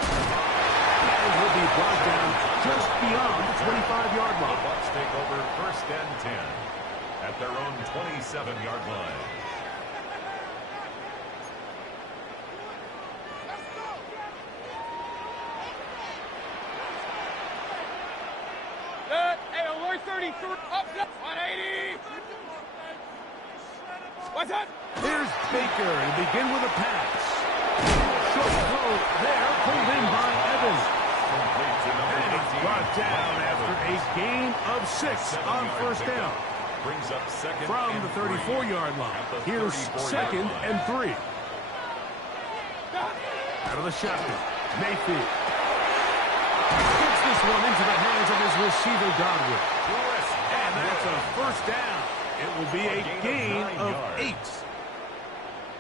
And will be brought down just beyond the 25-yard line. The Bucs take over 1st and 10 at their own 27-yard line. Hey, alert 33, up, 180. What's that? Here's Baker to begin with a pass. Short throw there, pulled in by Evans. And he's brought down after a gain of 6 on 1st down. Brings up second From the 34-yard line. Here's 2nd and 3. Out of the shotgun, Mayfield. Gets this one into the hands of his receiver, Godwin. And that's a 1st down. It will be a gain of 8.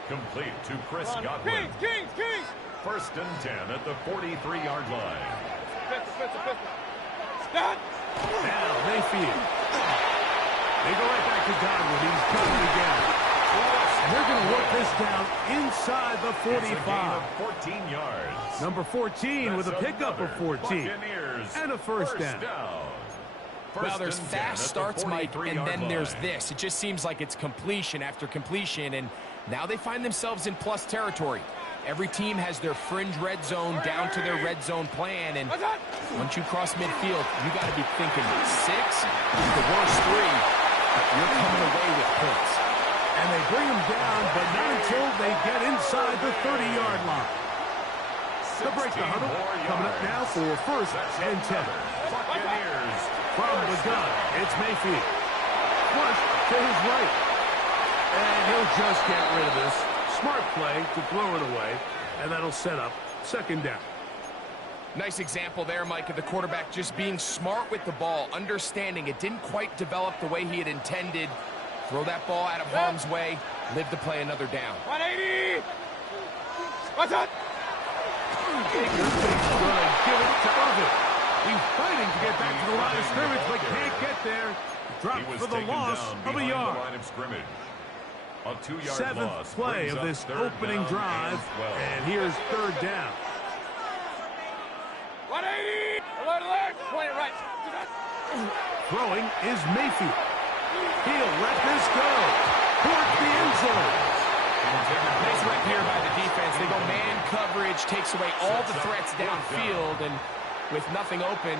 Complete to Chris Godwin. Kings. 1st and 10 at the 43-yard line. Now Mayfield. They go right back to Godwin. He's got it again. And they're going to work this down inside the 45. 14 yards. Number 14 with a pickup of 14. And a 1st down. Well, there's fast starts, Mike, and then there's this. It just seems like it's completion after completion, and now they find themselves in plus territory. Every team has their fringe red zone down to their red zone plan, and once you cross midfield, you got to be thinking 6, the worst 3, but you're coming away with points. And they bring them down, but not until they get inside the 30-yard line. To break the huddle, coming up now for 1st and 10. Buccaneers. From the gun, it's Mayfield. Flush to his right. And he'll just get rid of this. Smart play to throw it away, and that'll set up 2nd down. Nice example there, Mike, of the quarterback just being smart with the ball, understanding it didn't quite develop the way he had intended. Throw that ball out of harm's way, live to play another down. 180. What's that? Baker's going to give it to Irvin. He's fighting to get back to the line of scrimmage, but can't get there. Dropped for the loss of a yard. A 2-yard 7th play of this opening drive, and here's 3rd down. 180. Alert. Point it right. Throwing is Mayfield. He'll let this go towards the end zone. Nice rep here by the defense. They go man coverage, takes away all the threats downfield, and with nothing open,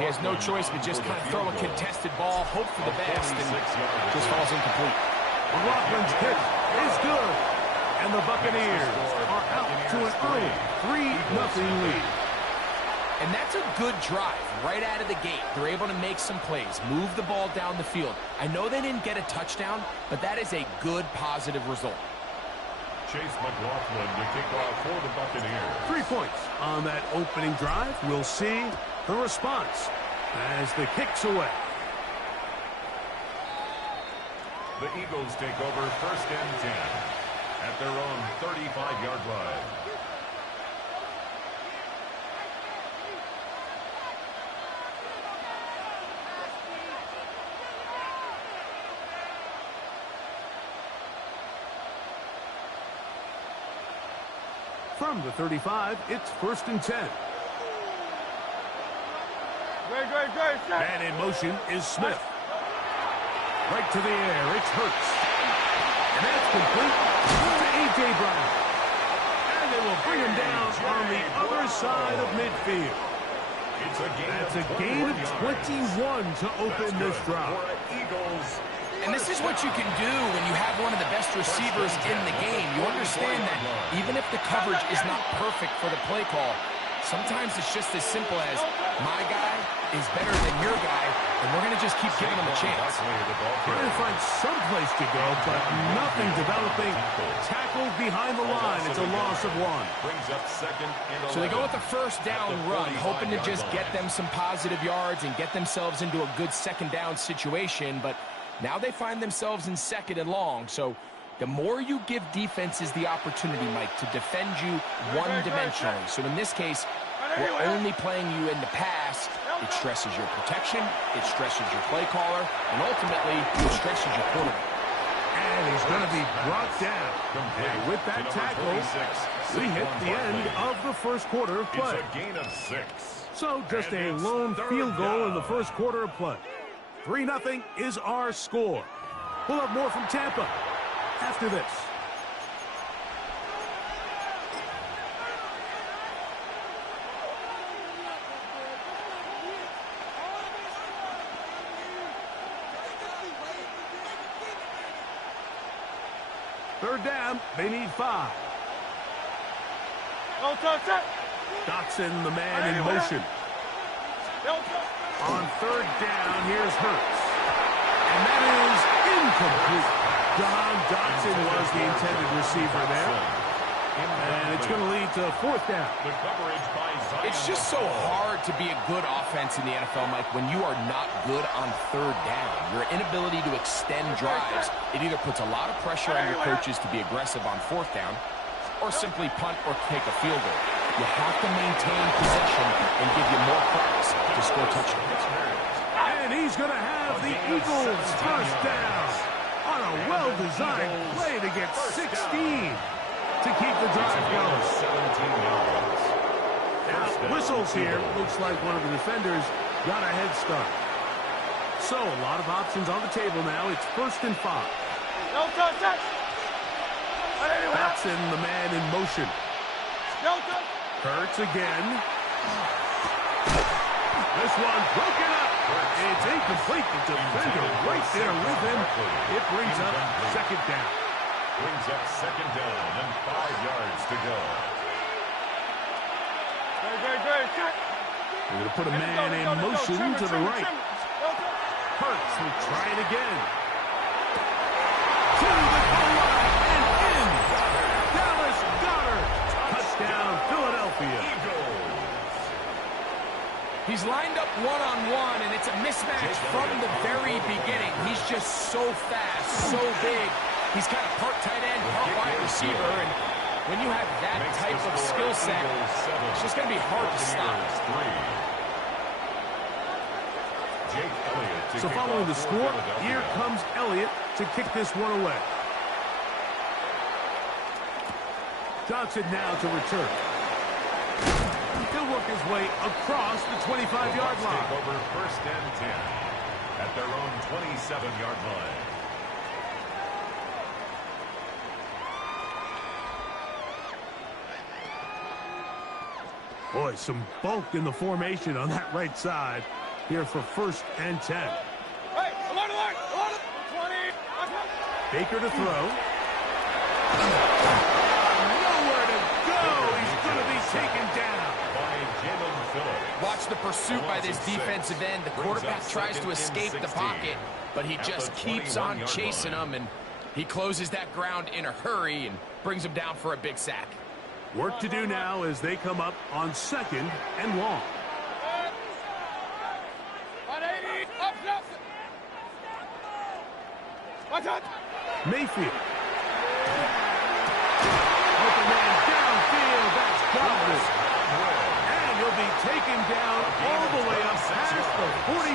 he has no choice but just kind of throw a contested ball, hope for the best, and just falls incomplete. McLaughlin's kick is good, and the Buccaneers are out to an early 3-0 lead. And that's a good drive right out of the gate. They're able to make some plays, move the ball down the field. I know they didn't get a touchdown, but that is a good, positive result. Chase McLaughlin to kick off for the Buccaneers. 3 points on that opening drive. We'll see the response as the kick's away. The Eagles take over 1st and 10 at their own 35-yard line. From the 35, it's 1st and 10. Great. And in motion is Smith. Right to the air, it's Hurts. And that's complete to A.J. Brown. And they will bring him down on the other side of midfield. It's a gain That's a gain of 21 to open this drive. For Eagles And this is what you can do when you have one of the best receivers in the game. You understand that even if the coverage is not perfect for the play call, sometimes it's just as simple as my guy is better than your guy, and we're going to just keep giving him a chance. Trying to find some place to go, but nothing developing. Tackled behind the line. It's a loss of 1. So they go with the first down run, hoping to just get them some positive yards and get themselves into a good second down situation, but now they find themselves in 2nd and long. So the more you give defenses the opportunity, Mike, to defend you one-dimensionally. So in this case, we're only playing you in the pass. It stresses your protection, it stresses your play caller, and ultimately, it stresses your quarterback. And he's going to be brought down. And with that tackle, we hit the end of the first quarter of play. It's a gain of 6. So just a lone field goal in the first quarter of play. 3-0 is our score. We'll have more from Tampa after this. Third down, they need 5. Dotson, the man in motion. On third down, here's Hurts. And that is incomplete. John Dotson was the intended receiver there. And it's going to lead to 4th down. It's just so hard to be a good offense in the NFL, Mike, when you are not good on third down. Your inability to extend drives, it either puts a lot of pressure on your coaches to be aggressive on 4th down or simply punt or take a field goal. You have to maintain possession and give you more cracks to score touchdowns. And he's going to have the Eagles first down on a well-designed play to get 16 to keep the drive going. 17 yards. Now, whistles here. Looks like one of the defenders got a head start. So, a lot of options on the table now. It's 1st and 5. Dotson, the man in motion. Hurts again. This one broken up. It's incomplete. The defender right there with him. It brings up 2nd down. Brings up 2nd down and 5 yards to go. We're going to put a man in motion to the right. Hurts will try it again. To the goal line and in. Dallas Goedert. Touchdown, Philadelphia. He's lined up one-on-one, and it's a mismatch from the very beginning. He's just so fast, so big. He's kind of part tight end, part wide receiver, and when you have that type of skill set, it's just going to be hard to stop. So following the score, here comes Elliott to kick this one away. Johnson now to return. He'll work his way across the 25-yard line. Take over 1st and 10 at their own 27-yard line. Boy, some bulk in the formation on that right side here for 1st and 10. Baker to throw. Nowhere to go. He's going to be taken down. Watch the pursuit by this defensive end. The quarterback tries to escape the pocket, but he just keeps on chasing him, and he closes that ground in a hurry and brings him down for a big sack. Work to do now as they come up on 2nd and long. Mayfield. Open man downfield. That's covered. And he'll be taken down all the way up past the 45.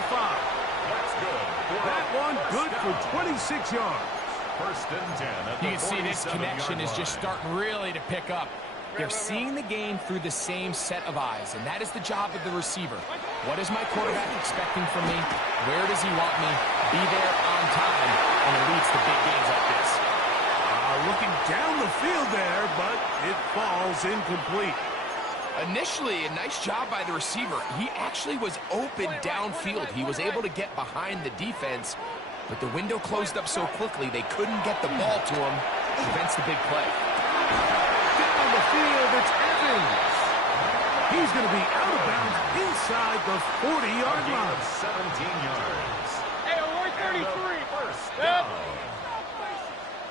That one good for 26 yards. 1st and 10 at the You can see this connection is just starting really to pick up. They're seeing the game through the same set of eyes, and that is the job of the receiver. What is my quarterback expecting from me? Where does he want me? Be there on time, and it leads to big games like this. Looking down the field there, but it falls incomplete. Initially, a nice job by the receiver. He actually was open downfield. He was able to get behind the defense, But the window closed up so quickly they couldn't get the ball to him. Prevents the big play. Down the field, it's Evans. He's going to be out of bounds inside the 40-yard line. 17 yards. Hey, we're 33. First down.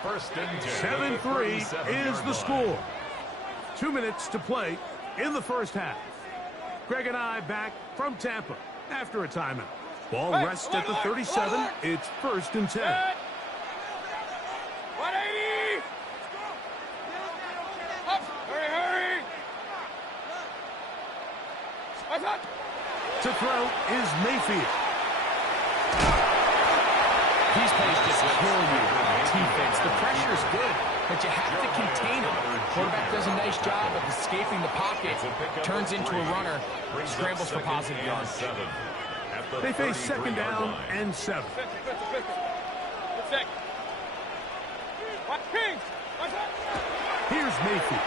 First and 10. 7-3 is the score. 2 minutes to play in the first half. Greg and I back from Tampa after a timeout. Ball rests at the 37. It's first and 10. 180. Up. Hurry, hurry. What's up? To throw is Mayfield. These plays just kill you on defense. The pressure is good, but you have to contain him. Quarterback does a nice job of escaping the pocket, turns into a runner, scrambles for positive yards. They face second down and 7. Here's Mayfield.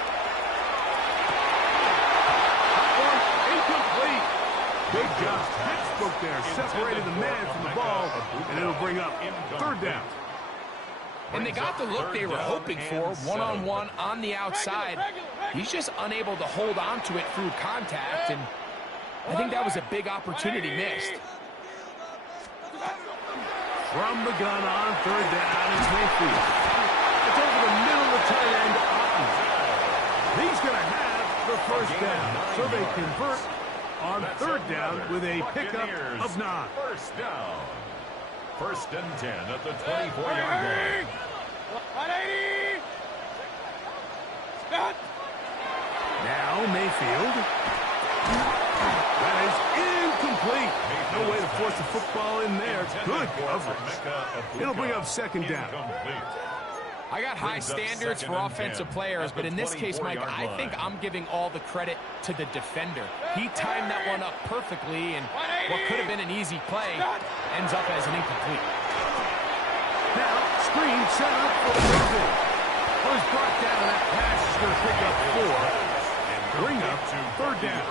Incomplete. Big job. Pittsburgh there separated the man from the ball, and it'll bring up third down. And they got the look they were hoping for, one-on-one on the outside. He's just unable to hold on to it through contact, and I think that was a big opportunity missed. From the gun on third down, it's Mayfield. It's over the middle of the tight end, Otten. He's going to have the first down, so they convert on third down with a pickup of 9. First down. First and 10 at the 24-yard line. 180. Stop. Now Mayfield. That is incomplete. No way to force the football in there. Good coverage. It'll bring up second down. I got high standards for offensive players, but in this case, Mike, I think I'm giving all the credit to the defender. He timed that one up perfectly, and what could have been an easy play ends up as an incomplete. Now, screen set up for the movement. Well, he's brought down. That pass is going to pick up 4 and bring up third down.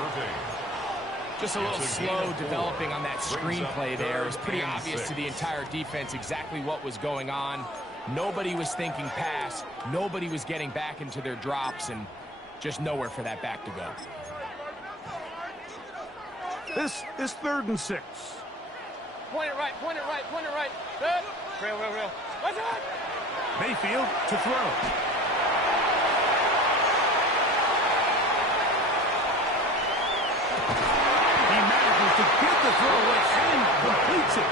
Just a little slow developing on that screenplay there. It was pretty obvious to the entire defense exactly what was going on. Nobody was thinking pass. Nobody was getting back into their drops, and just nowhere for that back to go. This is third and 6. Point it right, point it right, point it right. Good. Real. What's up? Mayfield to throw. He manages to get the throw away and completes it.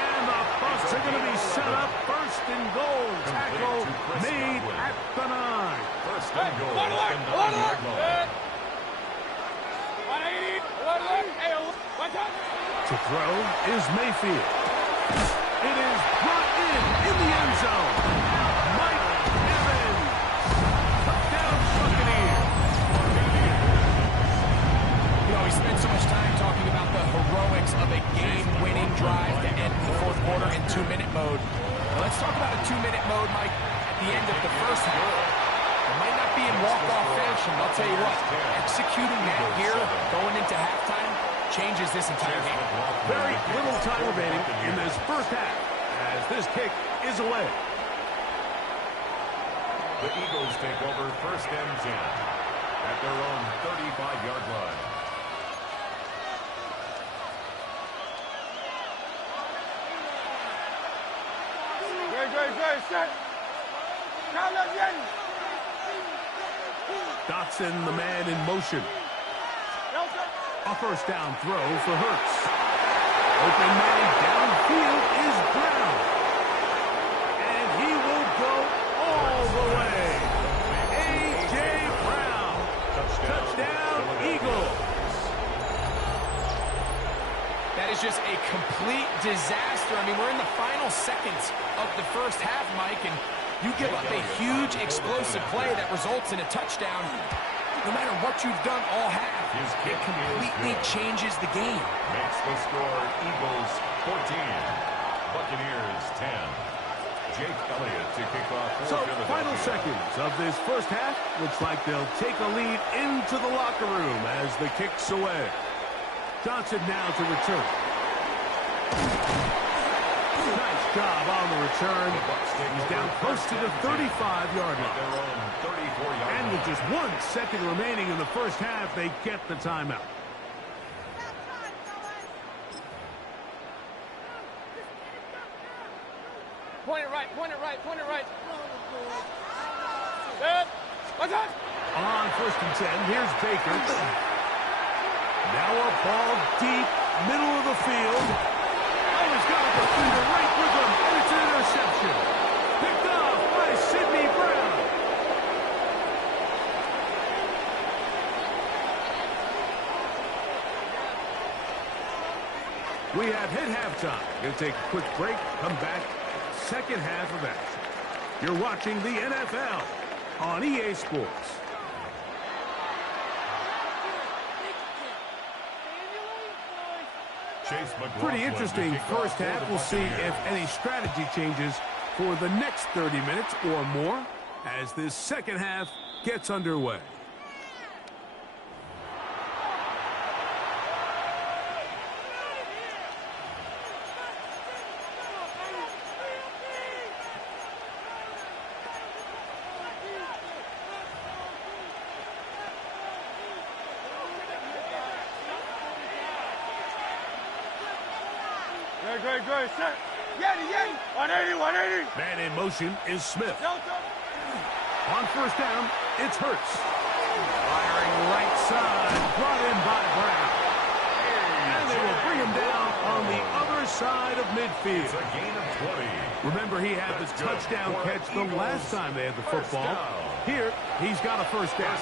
And the Bucs are going to be set up first and goal. Tackle made at the 9. First and goal. One left. 180. Hey, what's up? To throw is Mayfield. It is brought in the end zone. Mike Evans. Touchdown Buccaneers. You know, we spent so much time talking about the heroics of a game-winning drive to end the fourth quarter in 2-minute mode. Well, let's talk about a 2-minute mode, Mike, at the end of the first quarter. It might not be in walk-off fashion, but I'll tell you what, executing that here, going into halftime, changes this entire game. Very little time remaining in this first half as this kick is away. The Eagles take over first and 10 at their own 35-yard line. Good, set. Dotson, the man in motion. A first down throw for Hurts. Open man downfield is Brown. And he will go all the way. A.J. Brown. Touchdown, Eagles. That is just a complete disaster. I mean, we're in the final seconds of the first half, Mike, and you give up a huge explosive play that results in a touchdown. No matter what you've done all half, it completely changes the game. Makes the score Eagles 14, Buccaneers 10. Jake Elliott to kick off. So, final seconds of this first half. Looks like they'll take a lead into the locker room as the kick's away. Johnson now to return. Nice job on the return. He's down close to the 35-yard line. And with just 1 second remaining in the first half, they get the timeout. Point it right, point it right, point it right. Good. What's up? On 1st and 10, here's Baker. Now a ball deep, middle of the field. Oh, he's got a defender right with him, and it's an interception. Picked off by Sidney Brown. We have hit halftime. Going to take a quick break, come back, second half of action. You're watching the NFL on EA Sports. Pretty interesting first half. We'll see if any strategy changes for the next 30 minutes or more as this second half gets underway. Great, set. Yeti. 180, 180. Man in motion is Smith. On 1st down, it's Hurts. Firing right side, brought in by Brown. And they will bring him down on the other side of midfield. It's a gain of 20. Remember, he had the touchdown catch the last time they had the football. Here, he's got a first down.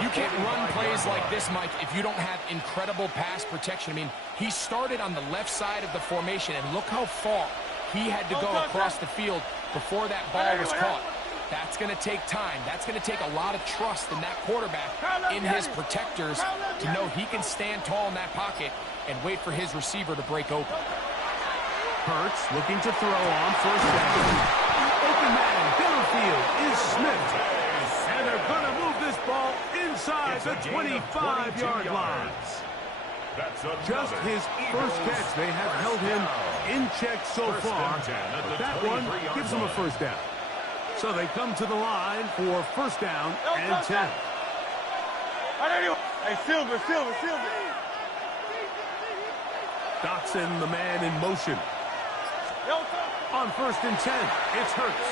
You can't run plays like this, Mike, if you don't have incredible pass protection. I mean, he started on the left side of the formation, and look how far he had to go across the field before that ball was caught. That's going to take time. That's going to take a lot of trust in that quarterback, in his protectors, to know he can stand tall in that pocket and wait for his receiver to break open. Hurts looking to throw on 1st down. Open man downfield is Smith. And they're going to move this ball inside the 25-yard line. Just his first catch. They have held him in check so far. But that one gives him a first down. So they come to the line for 1st down and 10. Hey, Silver. Dotson, the man in motion. On 1st and 10, it's Hurts.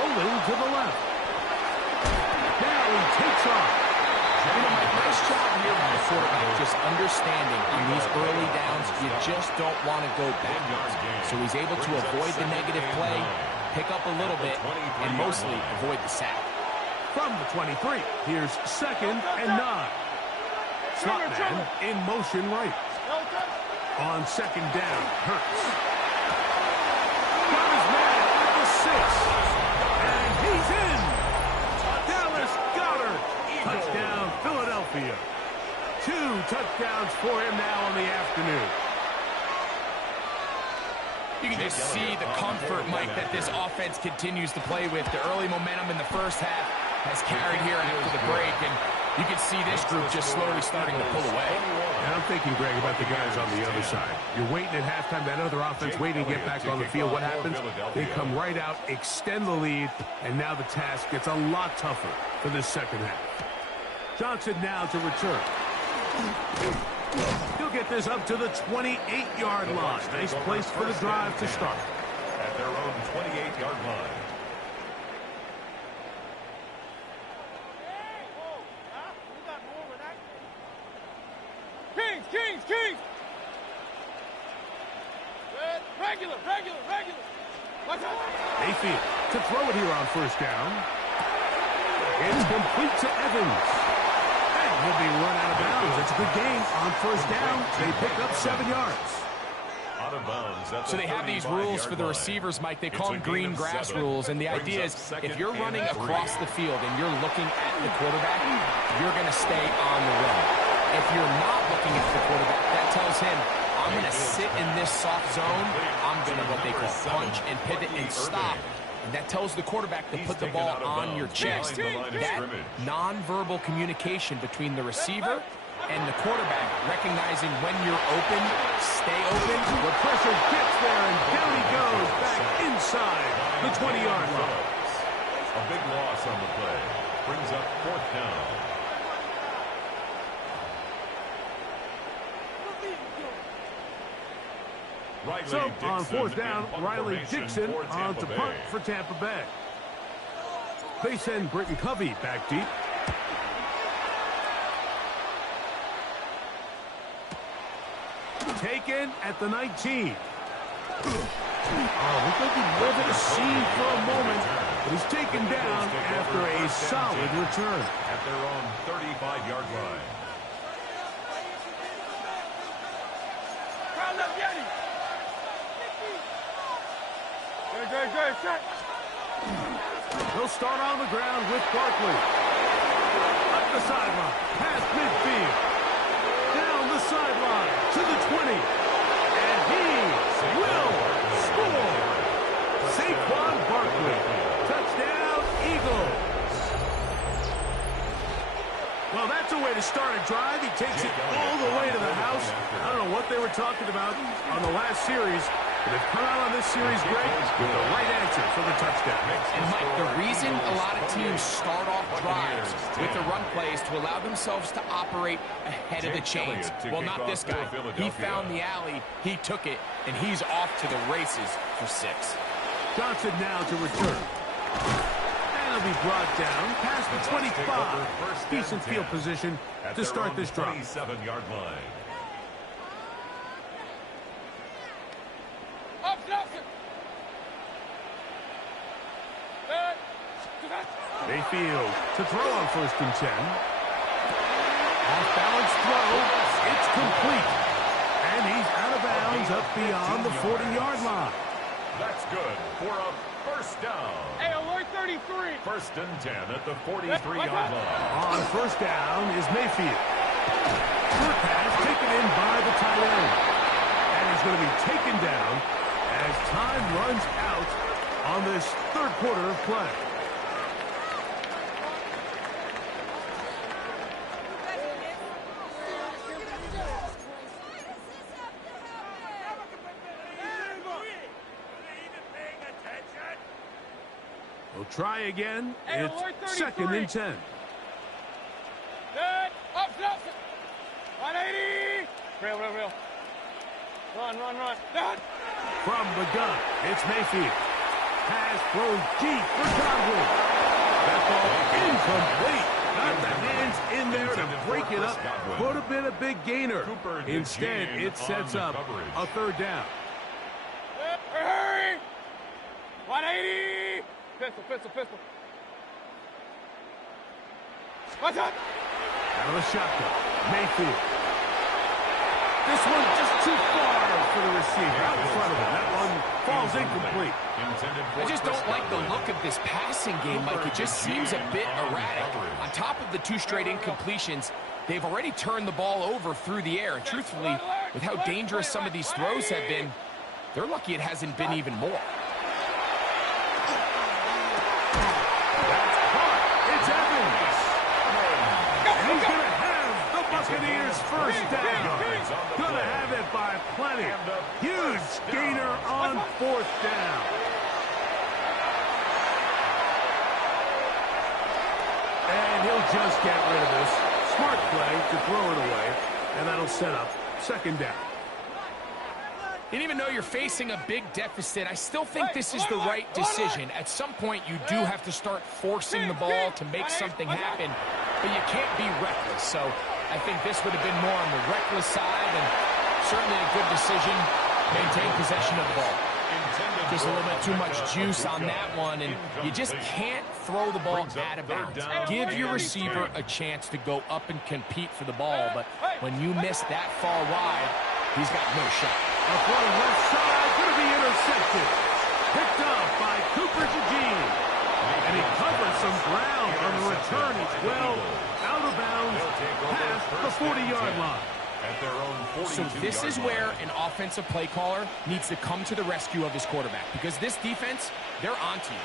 Rolling to the left. Now he takes off. You know, Mike, nice job here by the quarterback, just understanding in these early downs, you just don't want to go backwards. So he's able to avoid the negative play, pick up a little bit, and mostly avoid the sack. From the 23, here's 2nd and 9. Slot man in motion right. On 2nd down, Hurts. Got his man at the 6. And he's in. Dallas Goedert. Touchdown, Philadelphia. 2 touchdowns for him now on the afternoon. You can just see the comfort, Mike, that this offense continues to play with. The early momentum in the first half has carried here after the break, and you can see this group just slowly starting to pull away. And I'm thinking, Greg, about the guys on the other side. You're waiting at halftime, that other offense waiting to get back on the field. What happens? They come right out, extend the lead, and now the task gets a lot tougher for this second half. Johnson now to return. He'll get this up to the 28-yard line. Nice place for the drive to start. At their own 28-yard line. Kings! Regular. Mayfield to throw it here on 1st down. It's complete to Evans. And he'll be run out of bounds. It's a good gain on 1st down. They pick up 7 yards. Out of bounds. So they have these rules for the receivers, Mike. They call them green grass rules. And the idea is if you're running across the field and you're looking at the quarterback, you're going to stay on the run. If you're not looking at the quarterback, that tells him, I'm going to sit in this soft zone. I'm going to what they call punch and pivot and stop. And that tells the quarterback to put the ball on your chest. That nonverbal communication between the receiver and the quarterback, recognizing when you're open, stay open. The pressure gets there, and down he goes. the 20-yard line. A big loss on the play. Brings up 4th down. So on 4th down, Riley Dixon on to punt for Tampa Bay. They send Britton Covey back deep. Taken at the 19. Oh, looked like he lived a scene for a moment, but he's taken down after a solid return. At their own 35-yard line. They'll start on the ground with Barkley. Up the sideline, past midfield. Down the sideline to the 20. And he will score. Saquon Barkley. Touchdown, Eagles. Well, that's a way to start a drive. He takes it all the way to the house. I don't know what they were talking about on the last series, but they've come out on this series, Greg, with the right answer for the touchdown. And, Mike, the reason a lot of teams start off drives with the run plays to allow themselves to operate ahead of the chains. Well, not this guy. He found the alley, he took it, and he's off to the races for 6. Johnson now to return. And he'll be brought down past the 25. Decent field position to start this drive. 27-yard line. Mayfield to throw on 1st and 10. Off-balance throw. It's complete. And he's out of bounds up beyond the 40-yard line. That's good for a 1st down. Hey, alert 33. 1st and 10 at the 43-yard line. On 1st down is Mayfield. Short pass taken in by the tight end. And he's going to be taken down as time runs out on this 3rd quarter of play. We'll try again. It's 2nd and 10. Up, 180. Real. Run. From the gun, it's Mayfield. Pass thrown deep for Godwin. That ball incomplete. Got the hands in there to break it up. Would have been a big gainer. Instead, it sets up a 3rd down. Hurry! 180. Pistol. Watch out! Out of the shotgun. Mayfield. This one just too far for the receiver. Out in front of him. That one falls incomplete. I just don't like the look of this passing game, Mike. It just seems a bit erratic. On top of the 2 straight incompletions, they've already turned the ball over through the air. And truthfully, with how dangerous some of these throws have been, they're lucky it hasn't been even more. Buccaneers 1st down. Gonna have it by plenty. Huge gainer on 4th down. And he'll just get rid of this. Smart play to throw it away. And that'll set up 2nd down. And even though you're facing a big deficit, I still think this is the right decision. At some point, you do have to start forcing the ball to make something happen, but you can't be reckless. So I think this would have been more on the reckless side, and certainly a good decision. Maintain possession of the ball. Just a little bit too much juice on that one, and you just can't throw the ball out of bounds. Give your receiver a chance to go up and compete for the ball, but when you miss that far wide, he's got no shot. A throw left side, going to be intercepted. Picked up by Cooper DeJean. And he covers some ground on the return. It's well out of bounds past the 40-yard line. So this is where an offensive play caller needs to come to the rescue of his quarterback, because this defense, they're onto you.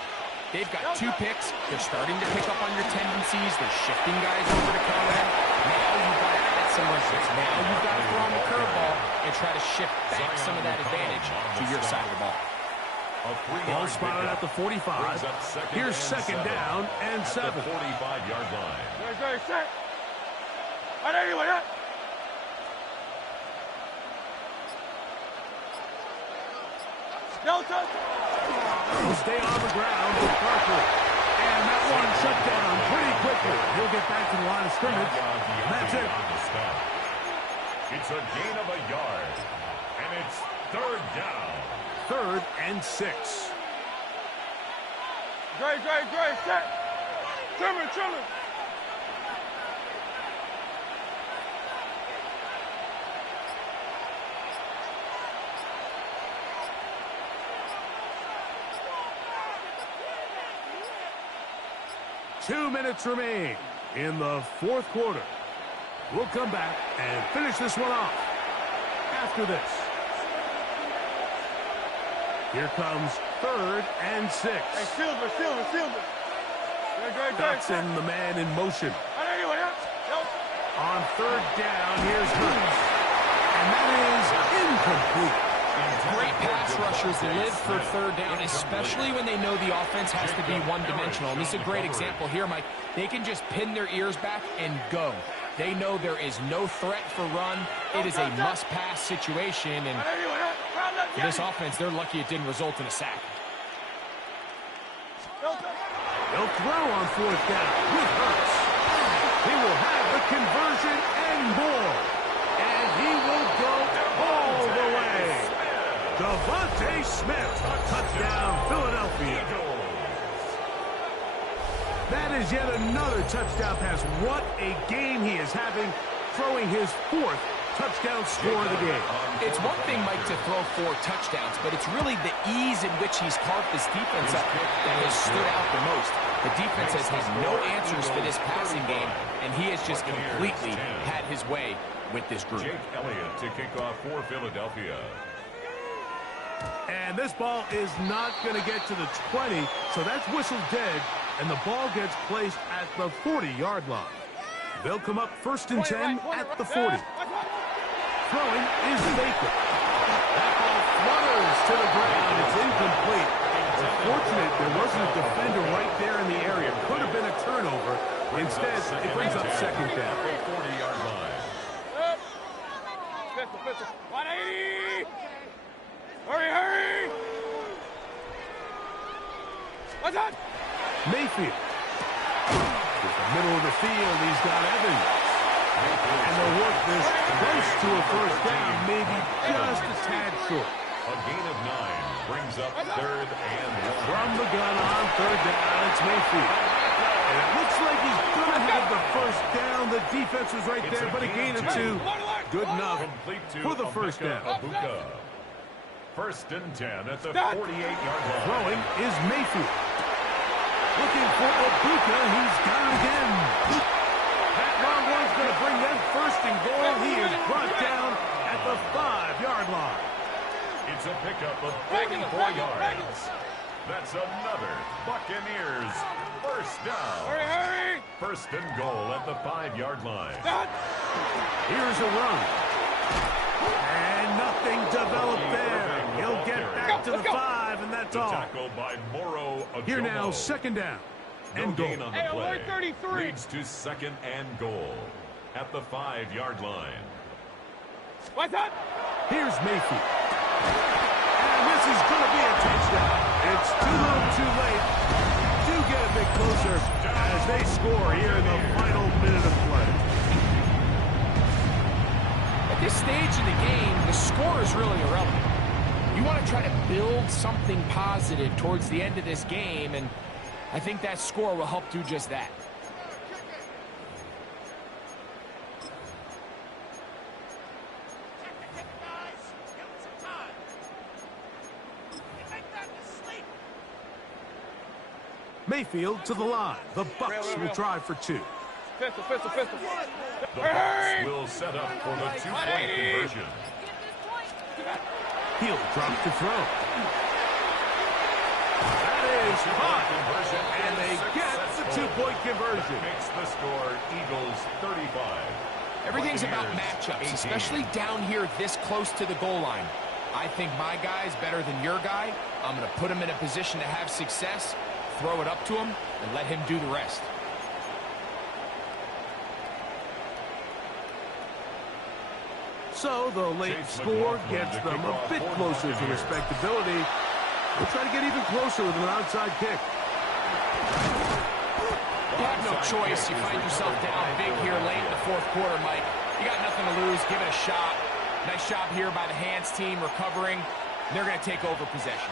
They've got 2 picks. They're starting to pick up on your tendencies. They're shifting guys over to cover them. Now you've got to add some risks. Now you've got to throw on the curveball and try to shift back some of that advantage to your side of the ball. Ball spotted at the 45. Here's second down and 7. 45-yard line. Ready, set. Anyway, Delta. He'll stay on the ground with Parker. And that one shut down pretty quickly. He'll get back to the line of scrimmage. That's it. It's a gain of a yard. And it's third down. 3rd and 6. Dre, set. Trimmer. 2 minutes remain in the 4th quarter. We'll come back and finish this one off after this. Here comes 3rd and 6. Hey, Silver. Dotson, the man in motion. Anyway, On 3rd down, here's Hurts. And that is incomplete. Great pass rushers live for 3rd down, especially when they know the offense has to be one-dimensional. And this is a great example here, Mike. They can just pin their ears back and go. They know there is no threat for run. It is a must-pass situation, and for this offense, they're lucky it didn't result in a sack. They'll throw on 4th down with Hurts. He will have the conversion and more. And he will go all the way. Devontae Smith, touchdown, Philadelphia. That is yet another touchdown pass. What a game he is having, throwing his 4th touchdown score of the game. It's one thing, Mike, to throw 4 touchdowns, but it's really the ease in which he's carved this defense up that has stood out the most. The defense has had no answers for this passing game, and he has just completely had his way with this group. Jake Elliott to kick off for Philadelphia. And this ball is not going to get to the 20, so that's whistled dead, and the ball gets placed at the 40-yard line. They'll come up 1st and 10 at the 40. Throwing is Baker. That ball flutters to the ground. It's incomplete. Unfortunate there wasn't a defender right there in the area. Could have been a turnover. Instead, it brings up 2nd down. 40-yard line. Pistol. 180. Hurry. What's that? Mayfield. With the middle of the field, he's got Evans. And they'll work this close to a 1st down, maybe just a tad short. A gain of 9 brings up 3rd and 1. From the gun on 3rd down, it's Mayfield. And it looks like he's going to have the 1st down. The defense was right there, but a gain of 2. Good enough for the 1st down. 1st and 10 at the 48-yard line. Throwing is Mayfield. Looking for Abuka. He's got it again. That long one's going to bring them 1st and goal. He is brought down at the 5-yard line. It's a pickup of 44 yards. That's another Buccaneers 1st down. Hurry. 1st and goal at the 5-yard line. Here's a run. And nothing developed there. He'll get back to the 5, and that's all. Tackle by Moro Ojomo. Here now, 2nd down and goal. Gain on the play. 33. Leads to 2nd and goal at the 5-yard line. What's that? Here's Mayfield. And this is going to be a touchdown. It's too little too late. Do get a bit closer as they score here in the final minute of play. At this stage in the game, the score is really irrelevant. You want to try to build something positive towards the end of this game, and I think that score will help do just that. Mayfield to the line. The Bucs will try for 2. Pistol. The Bucs will set up for the 2-point conversion. He'll drop to throw. That is hot. And they get the 2-point conversion. Makes the score Eagles 35. Everything's about matchups, especially down here this close to the goal line. I think my guy's better than your guy. I'm going to put him in a position to have success, throw it up to him, and let him do the rest. So the late score gets them a bit closer to respectability. We'll try to get even closer with an outside kick. You have no choice. You find yourself down big here late in the fourth quarter, Mike. You got nothing to lose. Give it a shot. Nice job here by the hands team recovering. They're going to take over possession.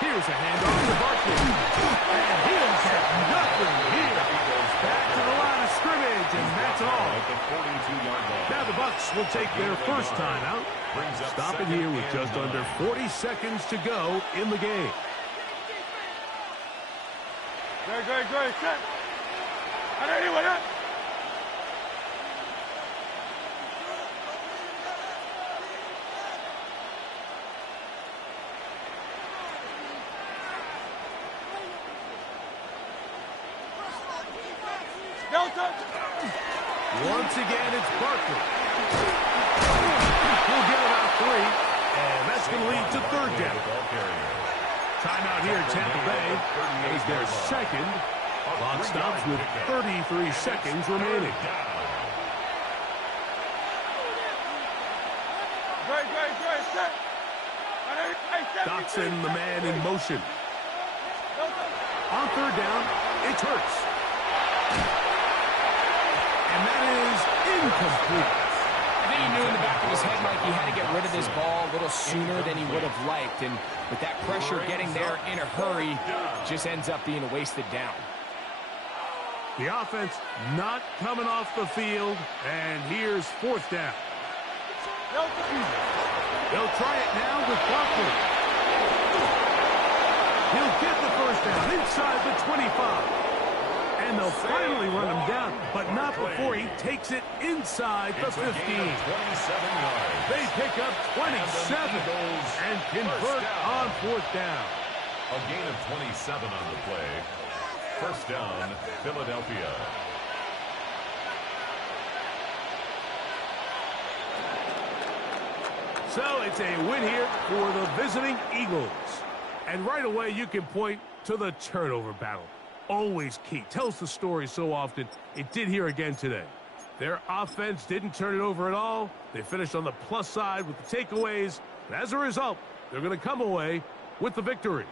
Here's a handoff to Barkley. And he'll get nothing here. Back to the line of scrimmage, and that's all. Now the Bucs will take their first timeout. Stop it here with just under 40 seconds to go in the game. Great. Set. Anyway, Once again, it's Barkley. He'll get about 3, and that's going to lead to third down. Timeout here at Tampa Bay is their second. Clock stops with 33 seconds remaining. Dotson, the man in motion. On third down, it's Hurts. And that is incomplete. I think he knew in the back of his head, Mike, he had to get rid of this ball a little sooner than he would have liked. And with that pressure getting there in a hurry, just ends up being a wasted down. The offense not coming off the field, and here's fourth down. They'll try it now with Barkley. He'll get the first down inside the 25. And they'll finally run him down, but not before he takes it inside the 15. They pick up 27 and convert on fourth down. A gain of 27 on the play. First down, Philadelphia. So it's a win here for the visiting Eagles. And right away you can point to the turnover battle. Always key. Tells the story so often. It did here again today. Their offense didn't turn it over at all. They finished on the plus side with the takeaways. And as a result, they're going to come away with the victory.